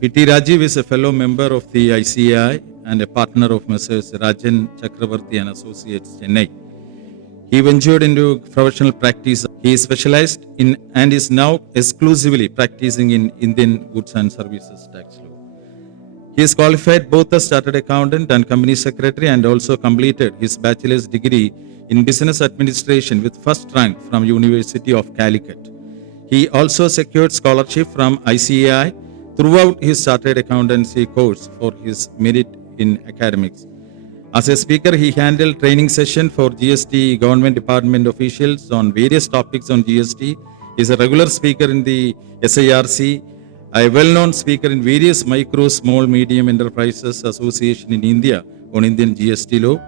P.T. Rajiv is a fellow member of the ICAI and a partner of Messrs. Rajan Chakravarti and Associates, Chennai. He ventured into professional practice. He is specialized in and is now exclusively practicing in Indian goods and services tax law. He is qualified both as chartered accountant and company secretary and also completed his bachelor's degree in business administration with first rank from University of Calicut. He also secured scholarship from ICAI throughout his chartered accountancy course for his merit in academics. As a speaker, he handled training session for GST government department officials on various topics on GST. He is a regular speaker in the SIRC, a well-known speaker in various micro, small, medium enterprises association in India on Indian GST law.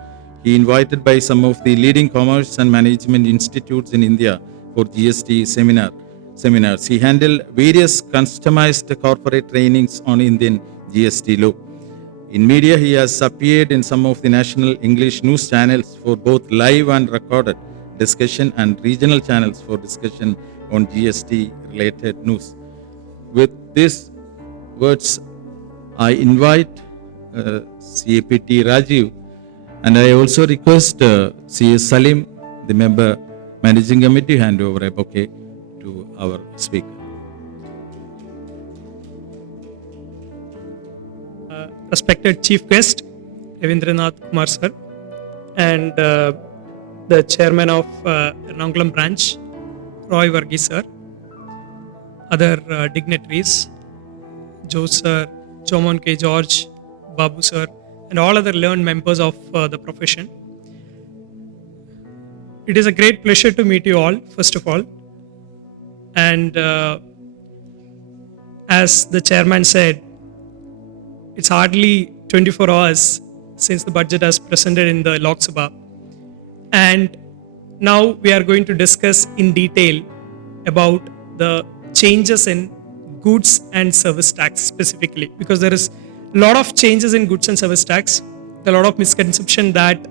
He invited by some of the leading commerce and management institutes in India for GST seminars. He handled various customized corporate trainings on Indian GST law. In media, he has appeared in some of the national English news channels for both live and recorded discussion and regional channels for discussion on GST-related news. With these words, I invite CAPT Rajiv, and I also request CS Salim, the member managing committee, hand over a bouquet to our speaker. Respected Chief Guest, Ravindranath Kumar Sir, and the Chairman of Ernakulam Branch, Roy Varghese Sir, other dignitaries, Joe Sir, Jomon K. George, Babu Sir, and all other learned members of the profession. It is a great pleasure to meet you all, first of all. And as the Chairman said, it's hardly 24 hours since the budget has presented in the Lok Sabha. And now we are going to discuss in detail about the changes in goods and service tax specifically, because there is a lot of changes in goods and service tax. There are a lot of misconception that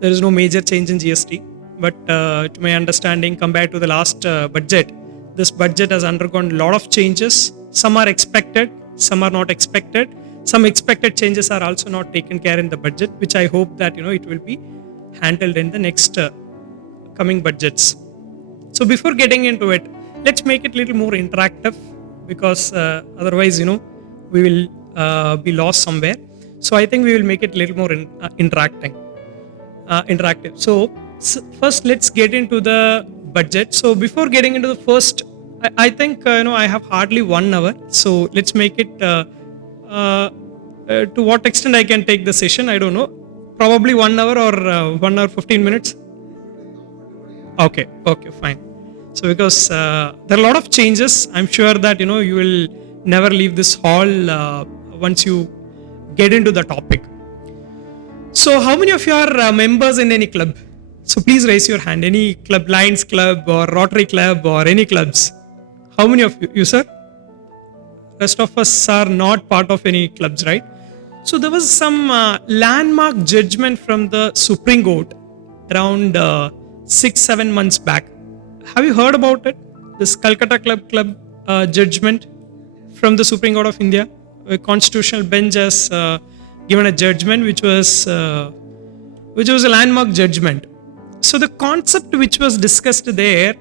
there is no major change in GST. But to my understanding, compared to the last budget, this budget has undergone a lot of changes. Some are expected, some are not expected. Some expected changes are also not taken care in the budget, which I hope that it will be handled in the next coming budgets. So before getting into it, let's make it a little more interactive, because otherwise we will be lost somewhere. So I think we will make it a little more interactive. So first, let's get into the budget. So before getting into the first, I think I have hardly 1 hour. So let's make it. To what extent I can take the session, I don't know. Probably 1 hour or 1 hour 15 minutes. Okay, fine. So because there are a lot of changes, I'm sure that you will never leave this hall once you get into the topic. So how many of you are members in any club? So please raise your hand. Any club, Lions Club or Rotary Club or any clubs? How many of you, sir? Rest of us are not part of any clubs, right? So there was some landmark judgment from the Supreme Court around 6-7 months back. Have you heard about it? This Calcutta Club judgment from the Supreme Court of India. A constitutional bench has given a judgment which was a landmark judgment. So the concept which was discussed there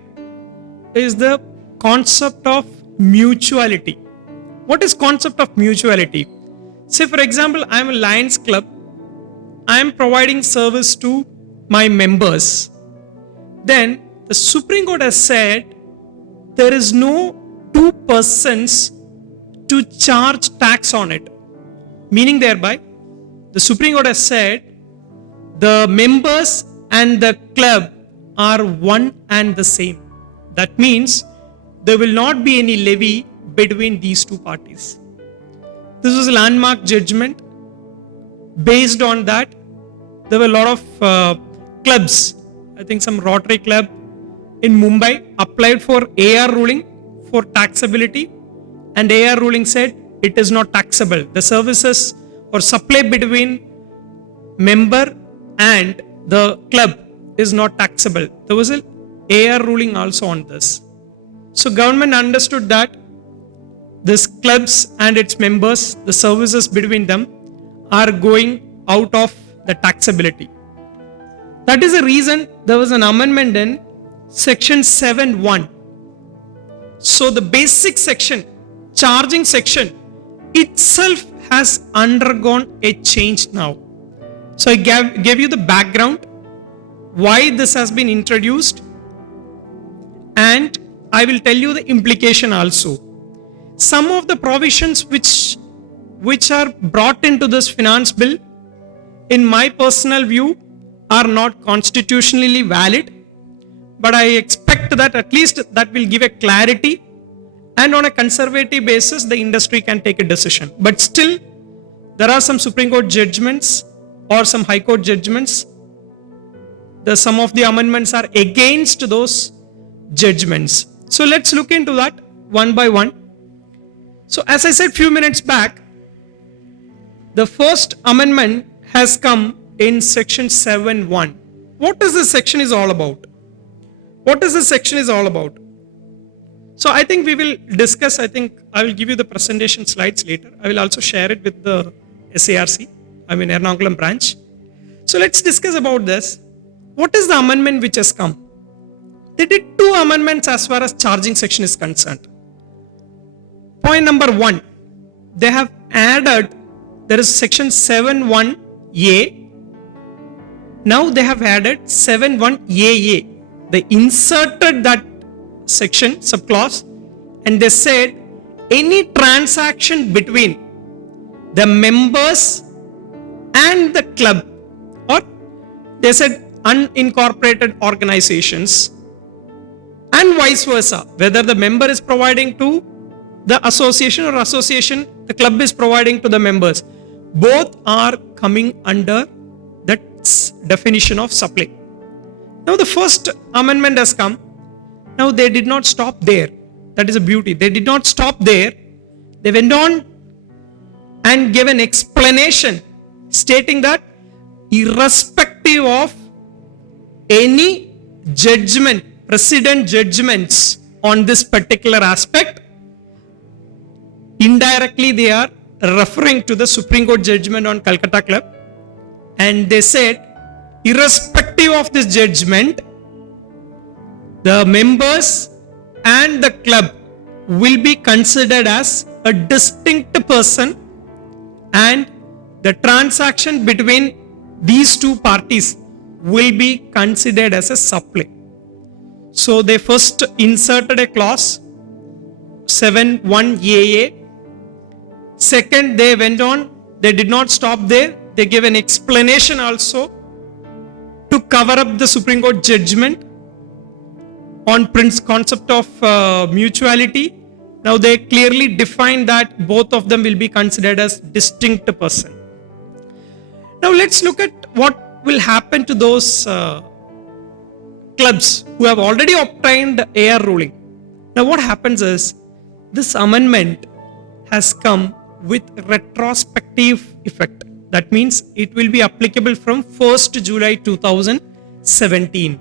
is the concept of mutuality. What is concept of mutuality? Say for example, I am a Lions Club. I am providing service to my members. Then the Supreme Court has said there is no two persons to charge tax on it. Meaning thereby, the Supreme Court has said the members and the club are one and the same. That means there will not be any levy between these two parties. This was a landmark judgment. Based on that, there were a lot of clubs. I think some Rotary Club in Mumbai applied for AR ruling for taxability, and AR ruling said it is not taxable. The services or supply between member and the club is not taxable. There was an AR ruling also on this. So government understood that this clubs and its members, the services between them are going out of the taxability. That is the reason there was an amendment in section 7.1. So the basic section, charging section itself has undergone a change now. So I gave you the background, why this has been introduced, and I will tell you the implication also. Some of the provisions which are brought into this finance bill, in my personal view, are not constitutionally valid, but I expect that at least that will give a clarity, and on a conservative basis the industry can take a decision. But still there are some Supreme Court judgments or some High Court judgments. Some of the amendments are against those judgments. So let's look into that one by one. So as I said few minutes back, the first amendment has come in section 7.1. What is this section is all about? What is this section is all about? So I think we will discuss, I think I will give you the presentation slides later. I will also share it with the SARC, Ernakulam branch. So let's discuss about this. What is the amendment which has come? They did two amendments as far as charging section is concerned. Point number 1, they have added, there is section 7.1a. Now they have added 7.1aa. They inserted that section, subclause, and they said any transaction between the members and the club, or they said unincorporated organizations, and vice versa, whether the member is providing to the association or association, the club is providing to the members, both are coming under that definition of supply. Now the first amendment has come. Now they did not stop there. That is a beauty. They did not stop there. They went on and gave an explanation stating that irrespective of any judgment, precedent judgments on this particular aspect, indirectly they are referring to the Supreme Court judgment on Calcutta Club, and they said irrespective of this judgment, the members and the club will be considered as a distinct person, and the transaction between these two parties will be considered as a supply. So they first inserted a clause 7.1aa. Second, they went on, they did not stop there, they gave an explanation also to cover up the Supreme Court judgment on concept of mutuality. Now they clearly define that both of them will be considered as distinct person. Now let's look at what will happen to those clubs who have already obtained AR ruling. Now what happens is, this amendment has come with retrospective effect. That means it will be applicable from 1st July 2017.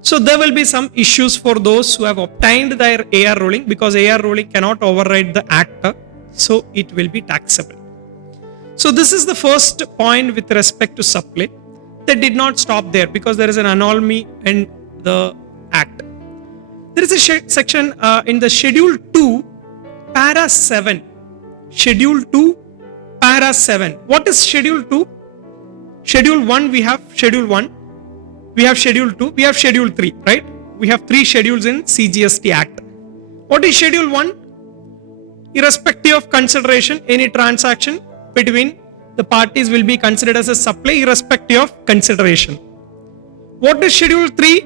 So there will be some issues for those who have obtained their AR ruling, because AR ruling cannot override the act, so it will be taxable. So this is the first point with respect to supply. They did not stop there because there is an anomaly in the act. There is a section in the Schedule 2, Para 7. Schedule 2, Para 7. What is Schedule 2? Schedule 1, we have Schedule 1. We have Schedule 2. We have Schedule 3, right? We have 3 schedules in CGST Act. What is Schedule 1? Irrespective of consideration, any transaction between the parties will be considered as a supply irrespective of consideration. What is Schedule 3?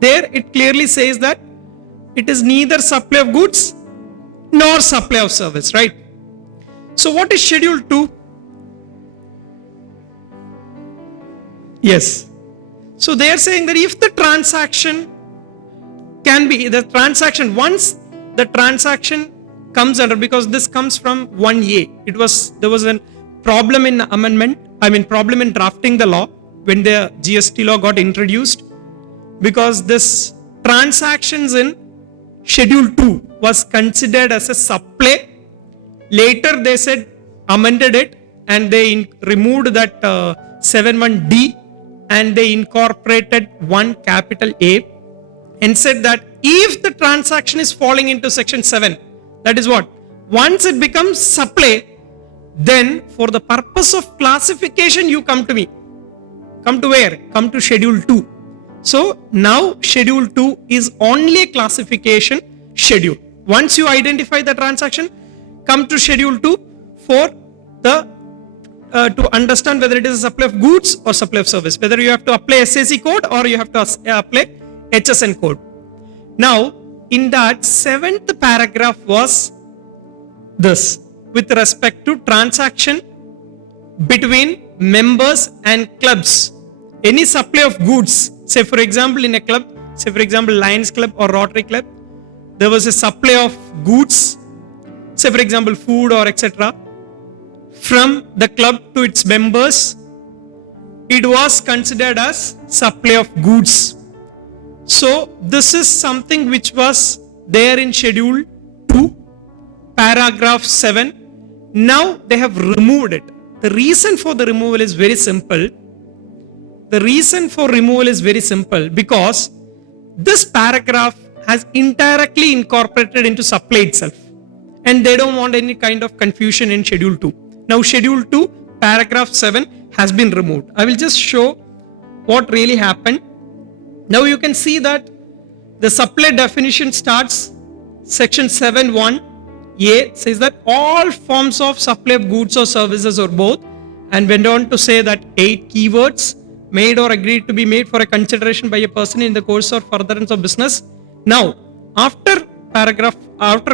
There it clearly says that it is neither supply of goods nor supply of service, right? So what is Schedule 2? Yes. So they are saying that if the transaction can be, once the transaction comes under, because this comes from 1A, there was a problem in amendment, problem in drafting the law when the GST law got introduced, because this transactions in Schedule 2 was considered as a supply. Later they said amended it and they removed that 7(1)(d) and they incorporated 1 capital A and said that if the transaction is falling into section 7, that is what? Once it becomes supply, then for the purpose of classification you come to me. Come to where? Come to schedule 2. So now schedule 2 is only a classification schedule. Once you identify the transaction, come to schedule 2 for the to understand whether it is a supply of goods or supply of service, whether you have to apply SAC code or you have to apply HSN code. Now in that 7th paragraph was this with respect to transaction between members and clubs. Any supply of goods, say for example in a club, say for example Lions Club or Rotary Club, there was a supply of goods, say for example food or etc. from the club to its members, it was considered as supply of goods. So this is something which was there in schedule 2, paragraph 7. Now they have removed it. The reason for the removal is very simple. The reason for removal is very simple because this paragraph has indirectly incorporated into supply itself, and they don't want any kind of confusion in schedule 2. Now schedule 2 paragraph 7 has been removed. I will just show what really happened. Now you can see that the supply definition starts section 7(1)(a) says that all forms of supply of goods or services or both, and went on to say that 8 keywords made or agreed to be made for a consideration by a person in the course or furtherance of business. Now after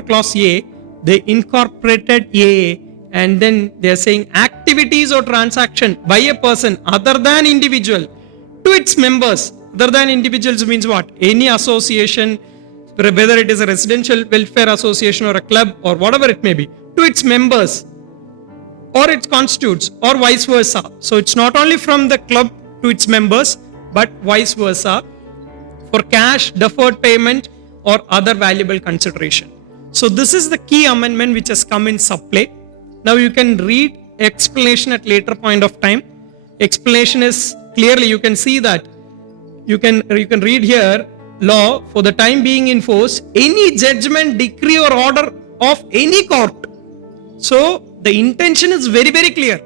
clause A, they incorporated A, and then they are saying activities or transaction by a person other than individual to its members. Other than individuals means what? Any association, whether it is a residential welfare association or a club or whatever it may be, to its members or its constituents or vice versa. So it's not only from the club to its members but vice versa for cash, deferred payment or other valuable consideration. So this is the key amendment which has come in supply. Now you can read explanation at later point of time. Explanation is clearly, you can see that you can read here, law for the time being in force, any judgment, decree or order of any court. So the intention is very, very clear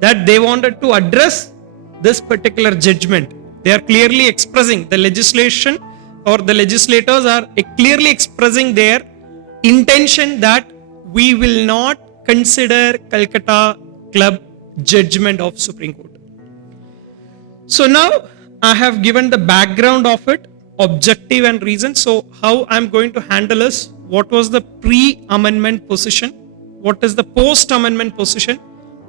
that they wanted to address this particular judgment. They are clearly expressing, the legislation or the legislators are clearly expressing their intention that we will not consider Calcutta Club judgment of Supreme Court. So now I have given the background of it, objective and reason. So how I'm going to handle is, what was the pre-amendment position, what is the post-amendment position,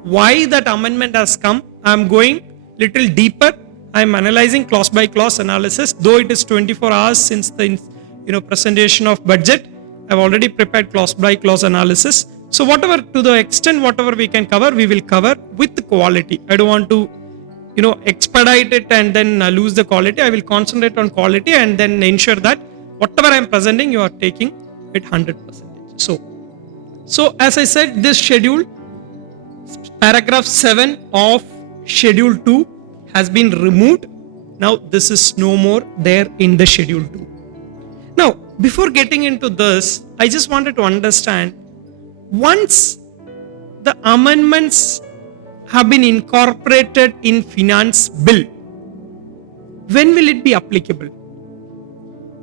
why that amendment has come. I'm going little deeper. I'm analyzing clause by clause analysis, though it is 24 hours since the presentation of budget. I've already prepared clause by clause analysis. So whatever, to the extent whatever we can cover, we will cover with the quality. I don't want to expedite it and then lose the quality. I will concentrate on quality and then ensure that whatever I am presenting, you are taking it 100%. So as I said, this schedule, paragraph 7 of schedule 2 has been removed. Now this is no more there in the schedule 2. Now before getting into this, I just wanted to understand, once the amendments have been incorporated in finance bill, when will it be applicable?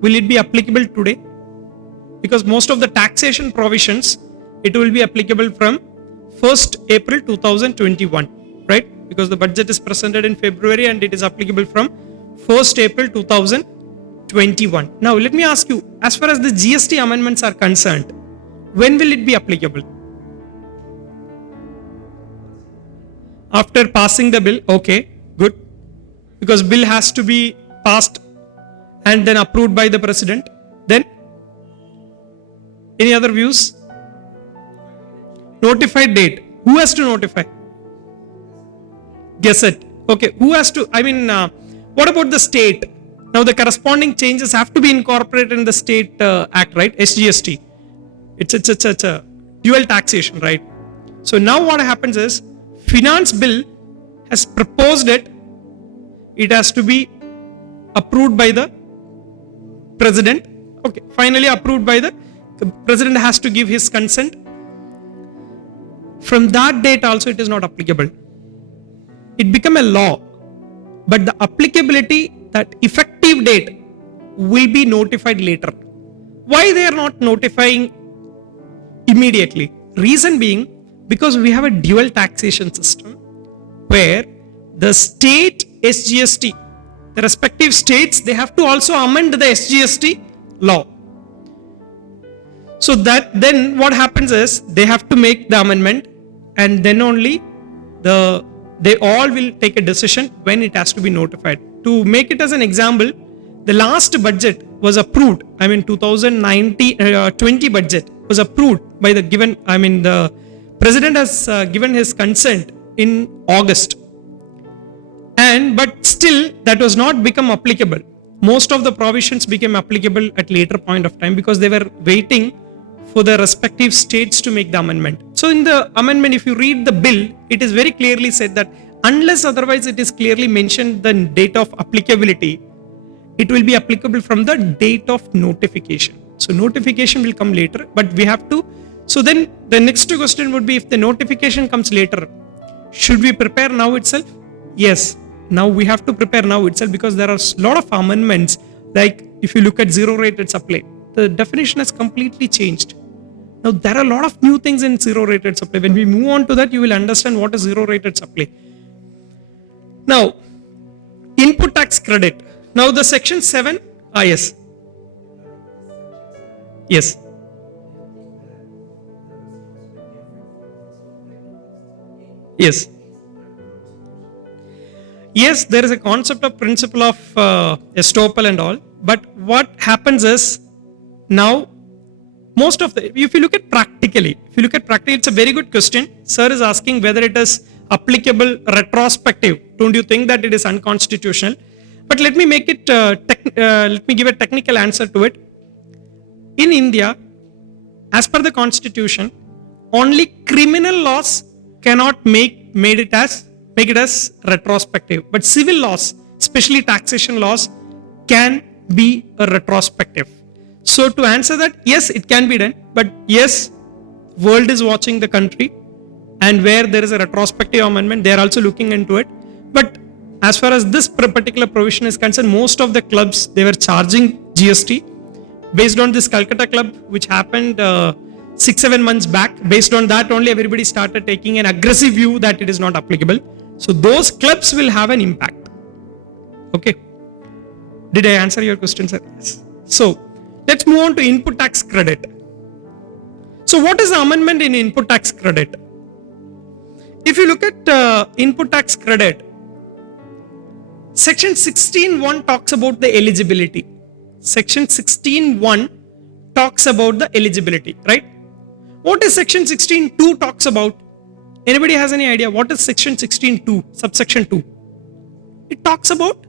Will it be applicable today? Because most of the taxation provisions, it will be applicable from 1st April 2021, right? Because the budget is presented in February and it is applicable from 1st April 2021. Now let me ask you, as far as the GST amendments are concerned, when will it be applicable? After passing the bill, okay, good. Because bill has to be passed and then approved by the president. Then, any other views? Notified date. Who has to notify? Gazette. Okay, who has to, what about the state? Now the corresponding changes have to be incorporated in the state act, right? SGST. It's a dual taxation, right? So now what happens is, finance bill has proposed it. It has to be approved by the president. Okay, finally approved by the president, has to give his consent. From that date also it is not applicable. It become a law, but the applicability, that effective date, will be notified later. Why they are not notifying immediately? Reason being, because we have a dual taxation system where the state SGST, the respective states, they have to also amend the SGST law. So that then what happens is, they have to make the amendment, and then only they all will take a decision when it has to be notified. To make it as an example, the last budget was approved. 2020 budget was approved by the given. The president has given his consent in August, but still that was not become applicable. Most of the provisions became applicable at later point of time, because they were waiting for the respective states to make the amendment. So in the amendment, if you read the bill, it is very clearly said that unless otherwise it is clearly mentioned the date of applicability, it will be applicable from the date of notification. So notification will come later, but we have to. So then the next question would be, if the notification comes later, should we prepare now itself? Yes, now we have to prepare now itself, because there are a lot of amendments. Like if you look at zero rated supply, the definition has completely changed. Now there are a lot of new things in zero rated supply. When we move on to that, you will understand what is zero rated supply. Now, input tax credit. Now the section 7, yes. Yes. Yes. Yes, there is a concept of principle of estoppel and all. But what happens is, now most of the, if you look at practically, it's a very good question. Sir is asking whether it is applicable retrospective. Don't you think that it is unconstitutional? But let me make it, let me give a technical answer to it. In India, as per the constitution, only criminal laws cannot make it as retrospective. But civil laws, especially taxation laws, can be a retrospective. So to answer that, yes, it can be done. But yes, world is watching the country, and where there is a retrospective amendment, they are also looking into it. But as far as this particular provision is concerned, most of the clubs, they were charging GST based on this Calcutta club, which happened 6-7 months back. Based on that only, everybody started taking an aggressive view that it is not applicable. So those clubs will have an impact. Okay. Did I answer your question, sir? Yes. So let's move on to input tax credit. So what is the amendment in input tax credit? If you look at input tax credit, section 16.1 talks about the eligibility. Section 16.1 talks about the eligibility, right? What is section 16.2 talks about? Anybody has any idea what is section 16.2, subsection 2? It talks about,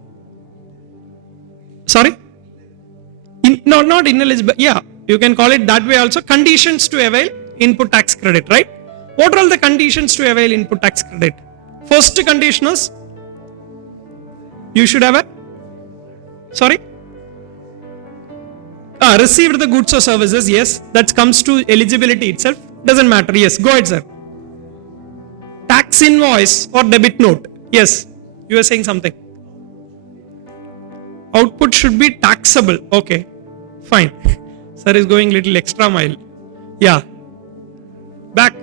sorry? Not ineligible. Yeah, you can call it that way also. Conditions to avail input tax credit, right? What are all the conditions to avail input tax credit? First condition is, you should have received the goods or services. Yes, that comes to eligibility itself. Doesn't matter. Yes, go ahead, sir. Tax invoice or debit note. Yes, you were saying something. Output should be taxable. Okay, fine. Sir is going little extra mile. Yeah. Back.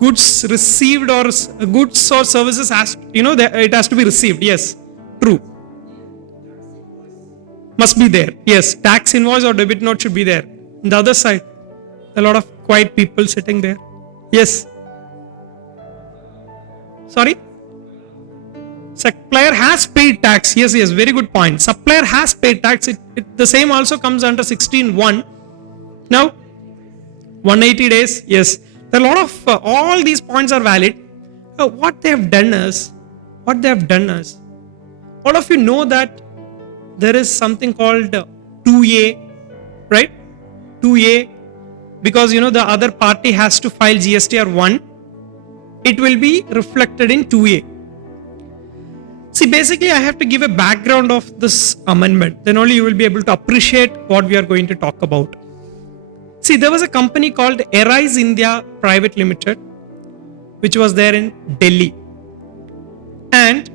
Goods received or goods or services it has to be received. Yes, true. Must be there. Yes, tax invoice or debit note should be there. On the other side, a lot of quiet people sitting there. Yes. Sorry? Supplier has paid tax. Yes, very good point. Supplier has paid tax. The same also comes under 16.1. Now, 180 days. Yes. There are a lot of, all these points are valid. What they have done is, all of you know that there is something called 2A, right? 2A, because the other party has to file GSTR 1, it will be reflected in 2A. See, basically, I have to give a background of this amendment. Then only you will be able to appreciate what we are going to talk about. See, there was a company called Arise India Private Limited, which was there in Delhi. And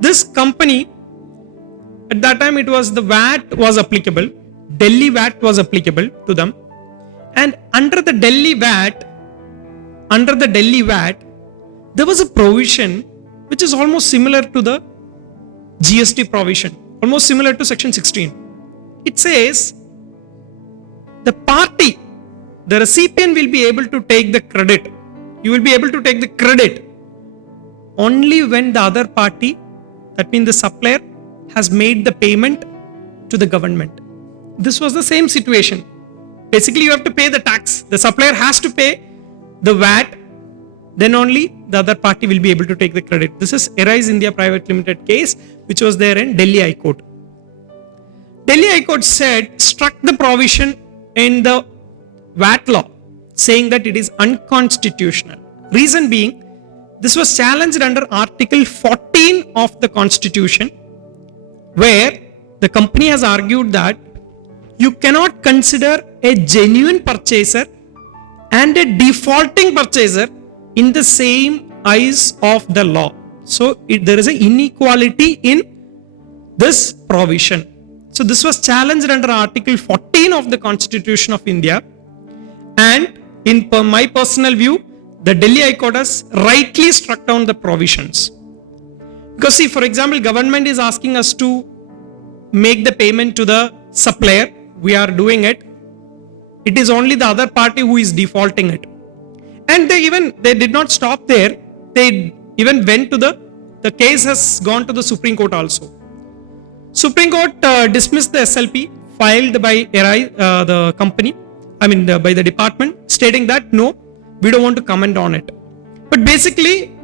this company, at that time, it was the VAT was applicable. Delhi VAT was applicable to them. And under the Delhi VAT, there was a provision which is almost similar to the GST provision, almost similar to section 16. It says the party, the recipient will be able to take the credit. You will be able to take the credit only when the other party, that means the supplier, has made the payment to the government. This was the same situation. Basically, you have to pay the tax. The supplier has to pay the VAT, then only the other party will be able to take the credit. This is Arise India Private Limited case, which was there in Delhi High Court. Delhi High Court struck the provision in the VAT law, saying that it is unconstitutional. Reason being, this was challenged under Article 14 of the Constitution, where the company has argued that you cannot consider a genuine purchaser and a defaulting purchaser in the same eyes of the law. So there is an inequality in this provision. So this was challenged under Article 14 of the Constitution of India. And in my personal view, the Delhi High Court has rightly struck down the provisions. Because see, for example, government is asking us to make the payment to the supplier. We are doing it. It is only the other party who is defaulting it. And they did not stop there. They even went to the case has gone to the Supreme Court also. Supreme Court dismissed the SLP filed by the company, by the department, stating that no, we don't want to comment on it. But basically,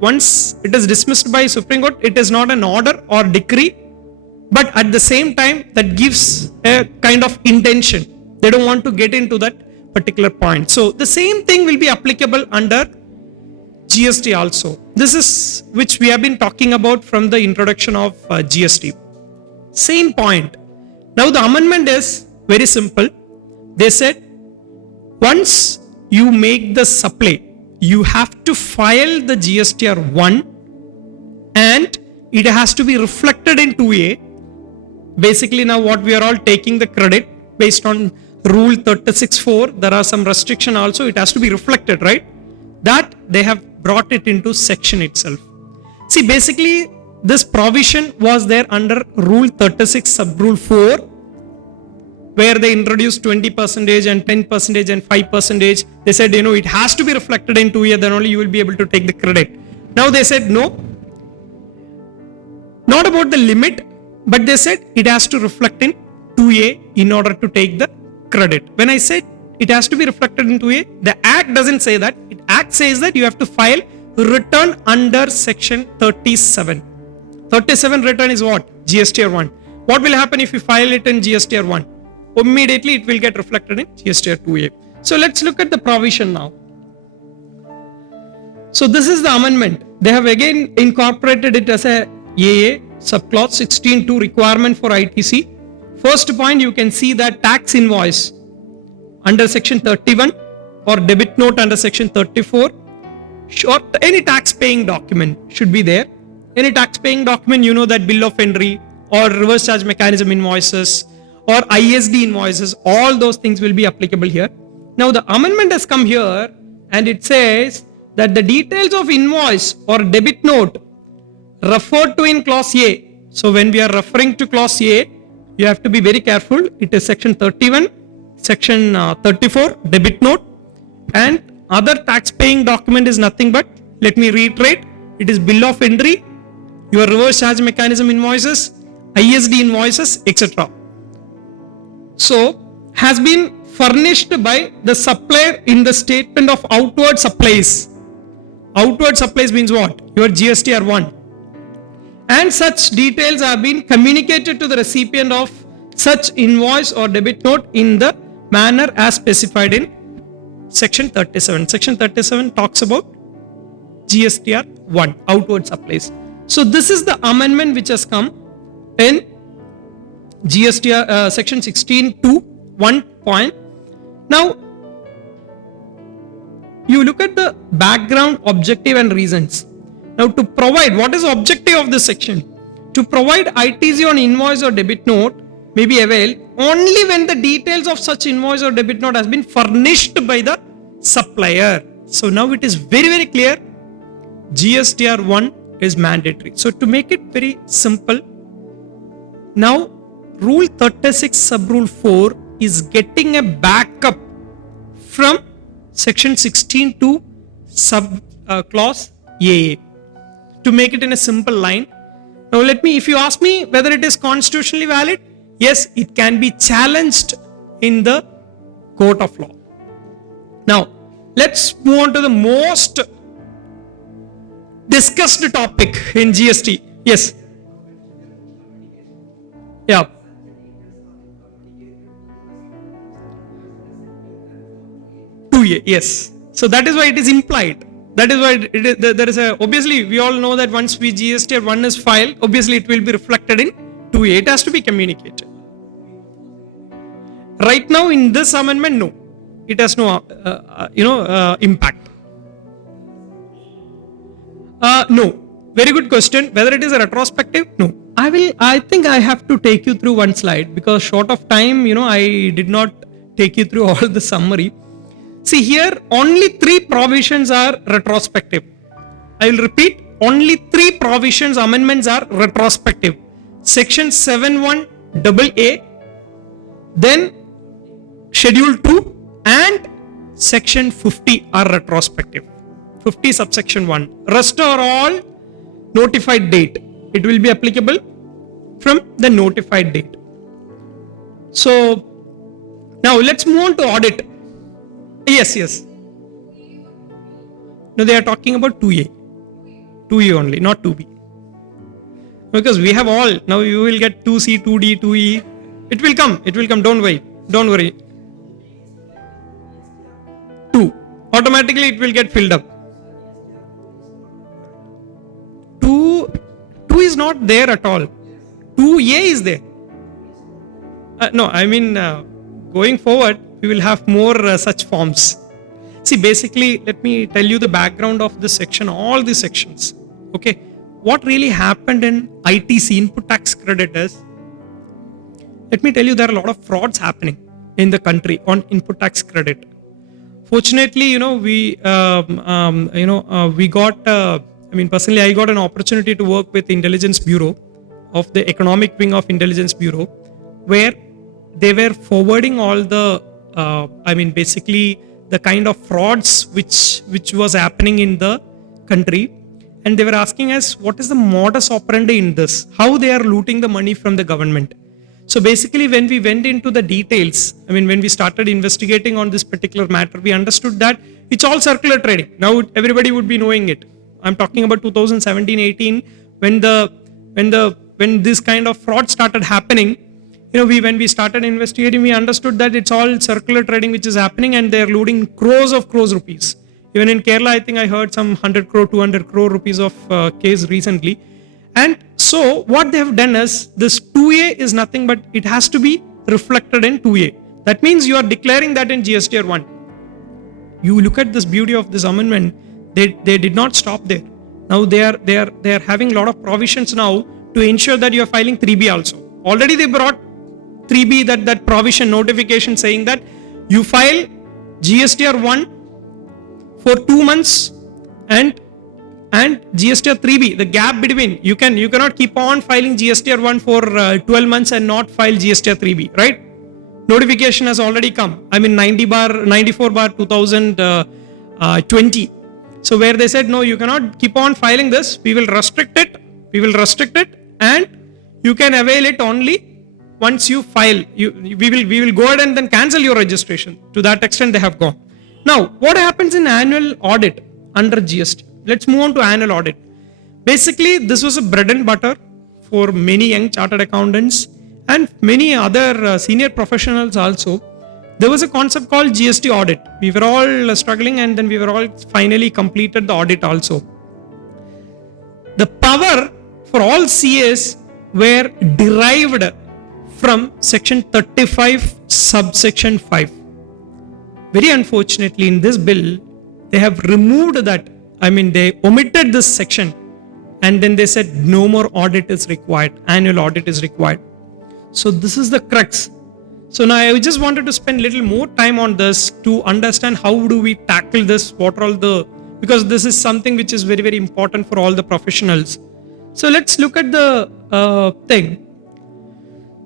once it is dismissed by Supreme Court, it is not an order or decree, but at the same time, that gives a kind of intention. They don't want to get into that particular point. So the same thing will be applicable under GST also. This is which we have been talking about from the introduction of GST. Same point. Now the amendment is very simple. They said once you make the supply, you have to file the GSTR 1 and it has to be reflected in 2A. Basically now what we are all taking the credit based on Rule 36.4, there are some restriction also, it has to be reflected, right? That they have brought it into section itself. See, basically this provision was there under Rule 36 sub Rule 4, where they introduced 20% and 10% and 5%. They said, it has to be reflected in 2 years, then only you will be able to take the credit. Now they said no, not about the limit, but they said it has to reflect in 2A in order to take the credit. When I said it has to be reflected in 2A, the Act doesn't say that. The Act says that you have to file return under section 37. 37 return is what? GSTR 1. What will happen if you file it in GSTR 1? Immediately it will get reflected in GSTR 2A. So let's look at the provision now. So this is the amendment. They have again incorporated it as a AA subclause 16.2 requirement for ITC. First point, you can see that tax invoice under section 31 or debit note under section 34, any tax paying document should be there. Any tax paying document, that bill of entry or reverse charge mechanism invoices or ISD invoices, all those things will be applicable here. Now the amendment has come here and it says that the details of invoice or debit note referred to in clause A. So when we are referring to clause A, you have to be very careful. It is section 31, section 34, debit note, and other tax paying document is nothing but, let me reiterate, it is bill of entry, your reverse charge mechanism invoices, ISD invoices, etc. So has been furnished by the supplier in the statement of outward supplies. Outward supplies means what? Your GSTR 1. and such details have been communicated to the recipient of such invoice or debit note in the manner as specified in section 37. Section 37 talks about GSTR 1, outward supplies. So this is the amendment which has come in GSTR section 16 to 1 point. Now, you look at the background, objective and reasons. Now, to provide, what is the objective of this section? To provide ITC on invoice or debit note may be availed only when the details of such invoice or debit note has been furnished by the supplier. So now it is very, very clear. GSTR 1 is mandatory. So to make it very simple, now Rule 36 sub Rule 4 is getting a backup from section 16 to sub clause AA to make it in a simple line. Now if you ask me whether it is constitutionally valid, yes, it can be challenged in the court of law. Now let's move on to the most discussed topic in GST. Yes. Yeah. Yes. So that is why it is implied. That is why there is a, obviously we all know that once GSTR 1 is filed, obviously it will be reflected in 2A. It has to be communicated. Right now in this amendment, no. It has no, impact. No. Very good question. Whether it is a retrospective? No. I think I have to take you through one slide because short of time, I did not take you through all the summary. See here, only 3 provisions are retrospective. I will repeat, only 3 provisions, amendments are retrospective. Section 7(1)AA, then Schedule 2 and Section 50 are retrospective. 50 subsection 1. Rest are all notified date. It will be applicable from the notified date. So now let's move on to audit. Yes. No, they are talking about 2A. 2A only, not 2B. Because we have all. Now you will get 2C, 2D, 2E. It will come. Don't worry. 2. Automatically it will get filled up. 2 is not there at all. 2A is there. Going forward, we will have more such forms. See, basically, let me tell you the background of this section, all the sections. Okay. What really happened in ITC, input tax credit, is, let me tell you, there are a lot of frauds happening in the country on input tax credit. Fortunately, we got, personally, I got an opportunity to work with Intelligence Bureau of the Economic Wing of Intelligence Bureau, where they were forwarding all the, basically the kind of frauds which was happening in the country. And they were asking us, what is the modus operandi in this? How they are looting the money from the government? So basically, when we went into the details, when we started investigating on this particular matter, we understood that it's all circular trading. Now everybody would be knowing it. I'm talking about 2017-18, when this kind of fraud started happening. When we started investigating, we understood that it's all circular trading which is happening, and they're looting crores rupees. Even in Kerala, I think I heard some 100 crore, 200 crore rupees of case recently. And so what they have done is, this 2A is nothing but it has to be reflected in 2A. That means you are declaring that in GSTR 1. You look at this beauty of this amendment, they did not stop there. Now they are having a lot of provisions now to ensure that you are filing 3B also. Already they brought 3B, that provision notification saying that you file GSTR 1 for 2 months and GSTR 3B, the gap between, you cannot keep on filing GSTR 1 for 12 months and not file GSTR 3B, right? Notification has already come. 94/2020. So where they said, no, you cannot keep on filing this. We will restrict it, and you can avail it only once you file. We will go ahead and then cancel your registration. To that extent, they have gone. Now, what happens in annual audit under GST? Let's move on to annual audit. Basically, this was a bread and butter for many young chartered accountants and many other senior professionals also. There was a concept called GST audit. We were all struggling, and then we were all finally completed the audit also. The power for all CAs were derived from section 35 subsection 5. Very unfortunately, in this bill, they have removed that. They omitted this section, and then they said no more audit is required, annual audit is required. So this is the crux. So now I just wanted to spend a little more time on this to understand how do we tackle this, what are all the, because this is something which is very, very important for all the professionals. So let's look at the thing.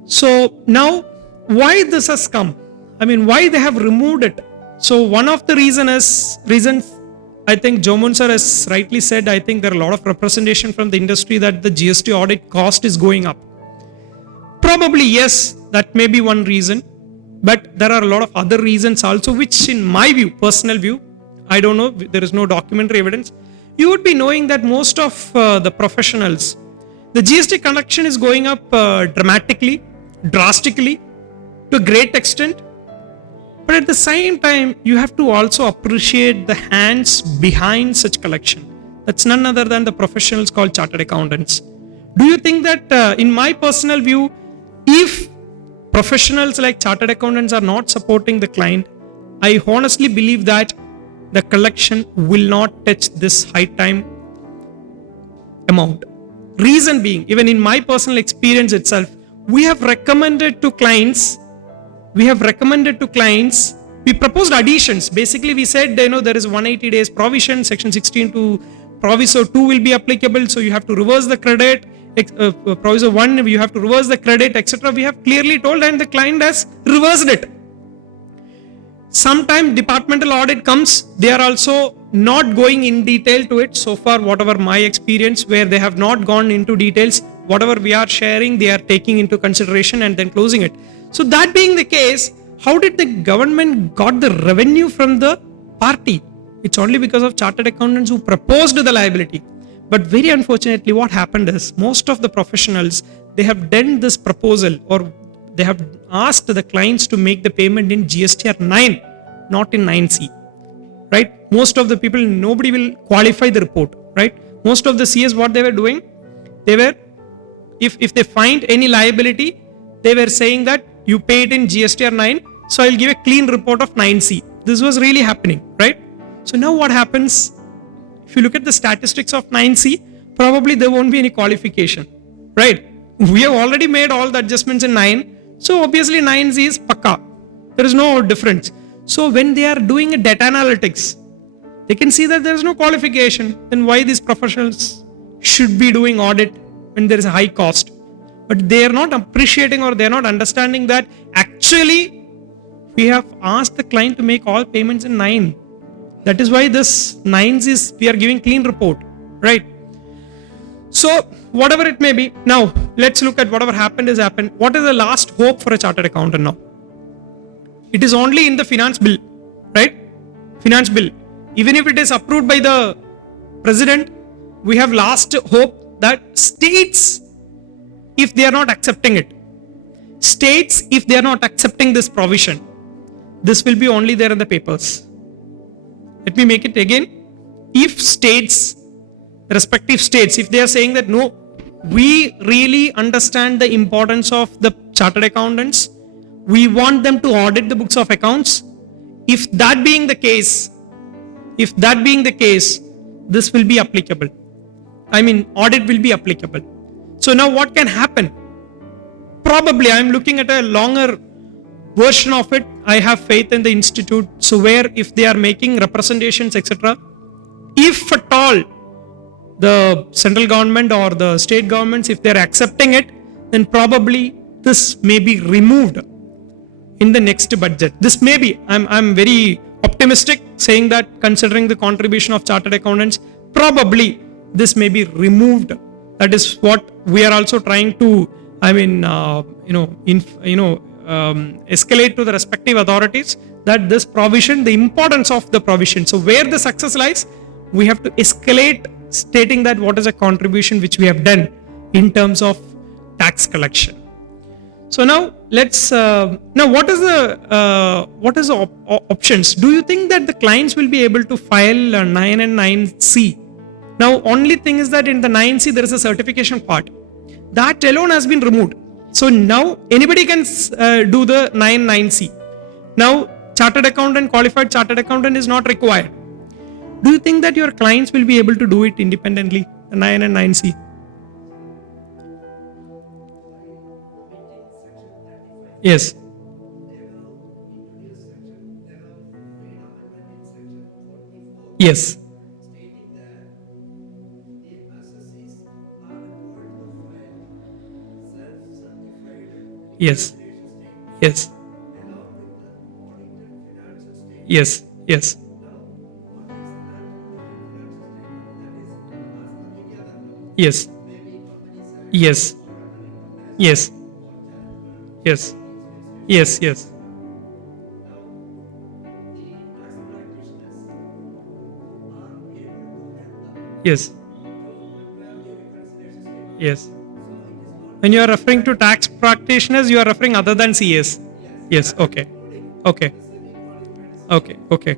So now why this has come? Why they have removed it? So one of the reasons, I think Jomun sir has rightly said, I think there are a lot of representation from the industry that the GST audit cost is going up. Probably yes, that may be one reason, but there are a lot of other reasons also, which in my view, personal view, I don't know, there is no documentary evidence. You would be knowing that most of the professionals, the GST collection is going up drastically, to a great extent. But at the same time, you have to also appreciate the hands behind such collection. That's none other than the professionals called chartered accountants. Do you think that, in my personal view, if professionals like chartered accountants are not supporting the client, I honestly believe that the collection will not touch this high time amount. Reason being, even in my personal experience itself, we have recommended to clients, we proposed additions. Basically, we said, there is 180 days provision, section 16 to proviso 2 will be applicable, so you have to reverse the credit. Proviso 1, you have to reverse the credit, etc. We have clearly told, and the client has reversed it. Sometimes departmental audit comes, they are also not going in detail to it. So far, whatever my experience, where they have not gone into details, whatever we are sharing, they are taking into consideration and then closing it. So that being the case, how did the government got the revenue from the party? It's only because of chartered accountants who proposed the liability. But very unfortunately, what happened is most of the professionals, they have done this proposal, or they have asked the clients to make the payment in GSTR 9, not in 9C, right? Most of the people, nobody will qualify the report, right? Most of the CS, what they were doing, they were, if they find any liability, they were saying that you pay it in GSTR 9, so I'll give a clean report of 9C. This was really happening, right? So now what happens? If you look at the statistics of 9C, probably there won't be any qualification, right? We have already made all the adjustments in 9, so obviously 9C is pakka. There is no difference. So when they are doing a data analytics, they can see that there is no qualification. Then why these professionals should be doing audit when there is a high cost? But they are not appreciating, or they are not understanding that actually we have asked the client to make all payments in 9. That is why this 9s is, we are giving clean report, right? So whatever it may be, now let's look at whatever happened is happened. What is the last hope for a chartered accountant now? It is only in the finance bill, right? Finance bill. Even if it is approved by the president, we have last hope that states, if they are not accepting it, states, if they are not accepting this provision, this will be only there in the papers. Let me make it again. If states, respective states, if they are saying that no, we really understand the importance of the chartered accountants, we want them to audit the books of accounts. If that being the case, this will be applicable. Audit will be applicable. So now what can happen? Probably I am looking at a longer version of it. I have faith in the institute. So where if they are making representations, etc., if at all the central government or the state governments, if they are accepting it, then probably this may be removed in the next budget. This may be, I'm very optimistic saying that, considering the contribution of chartered accountants, probably this may be removed. That is what we are also trying to, escalate to the respective authorities, that this provision, the importance of the provision. So where the success lies, we have to escalate stating that what is a contribution which we have done in terms of tax collection. So now let's now what is the options? Do you think that the clients will be able to file 9 and 9C? Now only thing is that in the 9C there is a certification part that alone has been removed. So now anybody can do the 9C. Now chartered accountant, qualified chartered accountant is not required. Do you think that your clients will be able to do it independently, the 9 and 9C? Yes. Yes. Yes. Yes. Yes. Yes. Yes. Yes. Yes. Yes. Yes. Yes. Yes. Yes. When you are referring to tax practitioners, you are referring other than CS. Yes. Okay. Okay. Okay. Okay.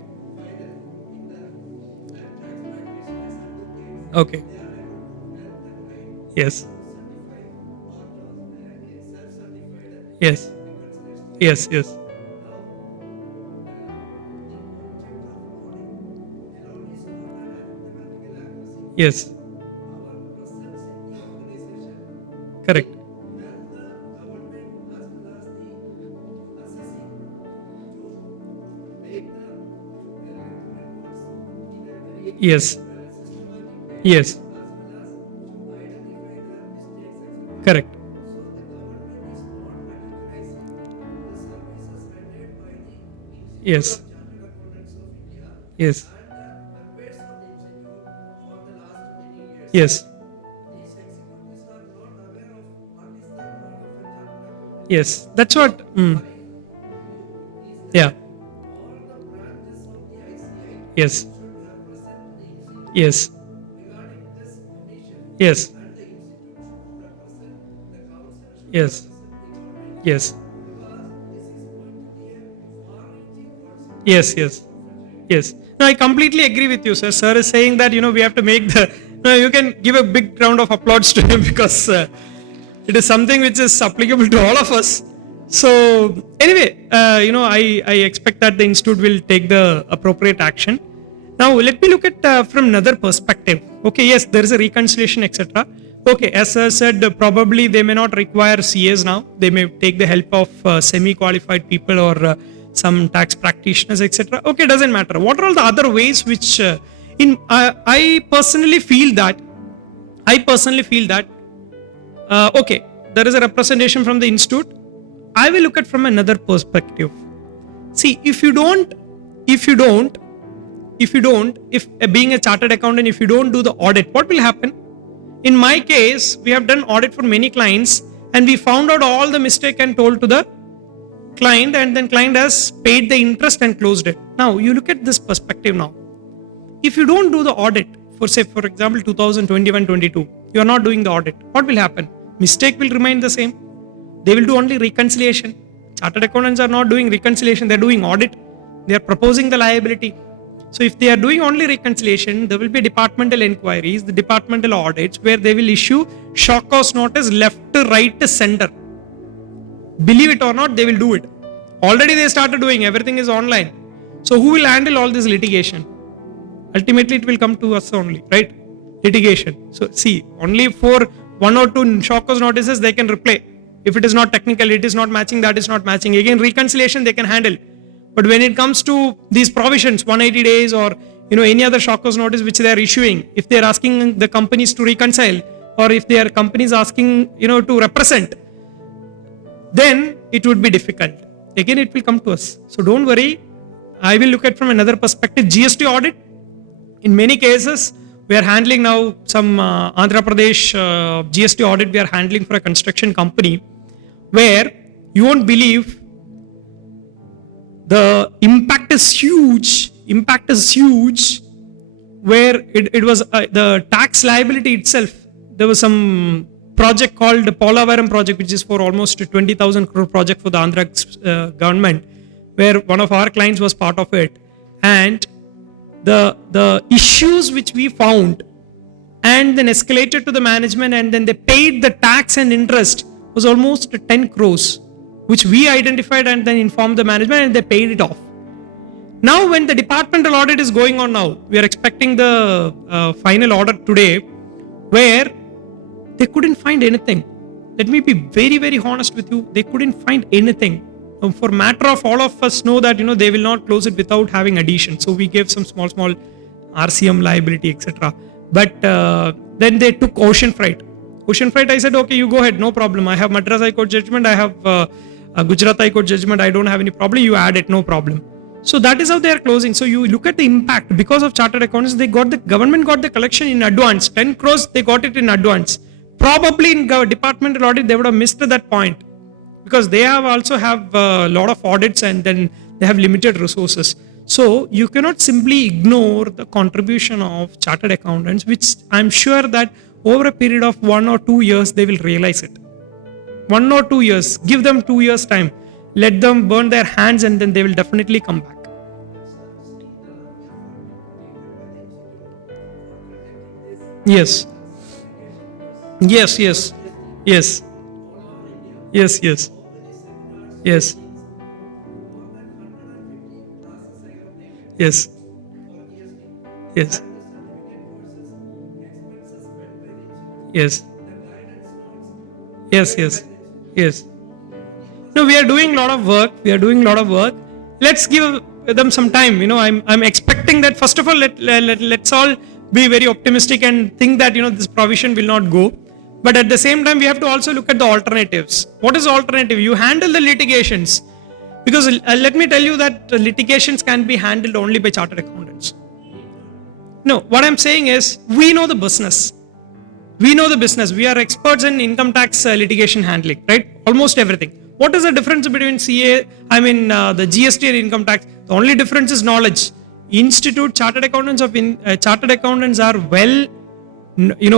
Okay. Yes. Yes. Yes. Yes. Yes. Correct. Yes. Yes. Correct. Yes. Yes. Yes. Yes. That's what. Yeah. Yes. Yes. Yes. Yes. Yes. Yes. Yes. Yes. No, I completely agree with you, sir. Sir is saying that we have to make the. No, you can give a big round of applause to him because it is something which is applicable to all of us. So anyway, I expect that the institute will take the appropriate action. Now let me look at from another perspective. Okay, yes, there is a reconciliation, etc. Okay, as I said, probably they may not require CAs now. They may take the help of semi-qualified people or some tax practitioners, etc. Okay, doesn't matter. What are all the other ways which I personally feel that okay, there is a representation from the institute. I will look at from another perspective. See, if being a chartered accountant, if you don't do the audit, what will happen? In my case, we have done audit for many clients and we found out all the mistake and told to the client, and then client has paid the interest and closed it. Now you look at this perspective now. If you don't do the audit for example 2021-22, you are not doing the audit, what will happen? Mistake will remain the same. They will do only reconciliation. Chartered accountants are not doing reconciliation, they are doing audit. They are proposing the liability. So if they are doing only reconciliation, there will be departmental inquiries, the departmental audits, where they will issue shock cause notice left to right to center. Believe it or not, they will do it. Already they started doing, everything is online. So who will handle all this litigation? Ultimately it will come to us only, right? Litigation. So see, only for 1 or 2 shock cause notices they can reply. If it is not technical, it is not matching, that is not matching. Again, reconciliation they can handle. But when it comes to these provisions, 180 days or any other shock cause notice which they are issuing, if they are asking the companies to reconcile, or if their companies asking to represent, then it would be difficult. Again, it will come to us. So don't worry. I will look at from another perspective. GST audit. In many cases, we are handling now some Andhra Pradesh GST audit we are handling for a construction company, where you won't believe the impact is huge. where it was the tax liability itself. There was some project called the Polavaram project, which is for almost 20,000 crore project for the Andhra government, where one of our clients was part of it. And the issues which we found and then escalated to the management, and then they paid the tax and interest was almost 10 crores, which we identified and then informed the management, and they paid it off. Now, when the departmental audit is going on now, we are expecting the final audit today, where they couldn't find anything. Let me be very, very honest with you. They couldn't find anything. For matter of all of us know that, they will not close it without having addition. So we gave some small RCM liability, etc. But then they took ocean freight. Ocean freight, I said, okay, you go ahead, no problem. I have Madras High Court judgment. I have Gujarat High Court judgment. I don't have any problem. You add it, no problem. So that is how they are closing. So you look at the impact. Because of chartered accountants, government got the collection in advance. 10 crores, they got it in advance. Probably in departmental audit, they would have missed that point, because they also have a lot of audits, and then they have limited resources. So you cannot simply ignore the contribution of chartered accountants, which I'm sure that over a period of 1 or 2 years, they will realize it. 1 or 2 years, give them 2 years time, let them burn their hands, and then they will definitely come back. Yes. Yes. Yes. Yes. Yes. Yes. Yes. Yes. Yes. Yes. Yes. Yes. Yes. No, we are doing a lot of work. Let's give them some time. I'm expecting that, first of all, let's all be very optimistic and think that, this provision will not go. But at the same time, we have to also look at the alternatives. What is alternative? You handle the litigations. Because let me tell you that litigations can be handled only by chartered accountants. No, what I'm saying is, we know the business. We are experts in income tax litigation handling, right? Almost everything. What is the difference between the GST and income tax? The only difference is knowledge. Chartered accountants are well,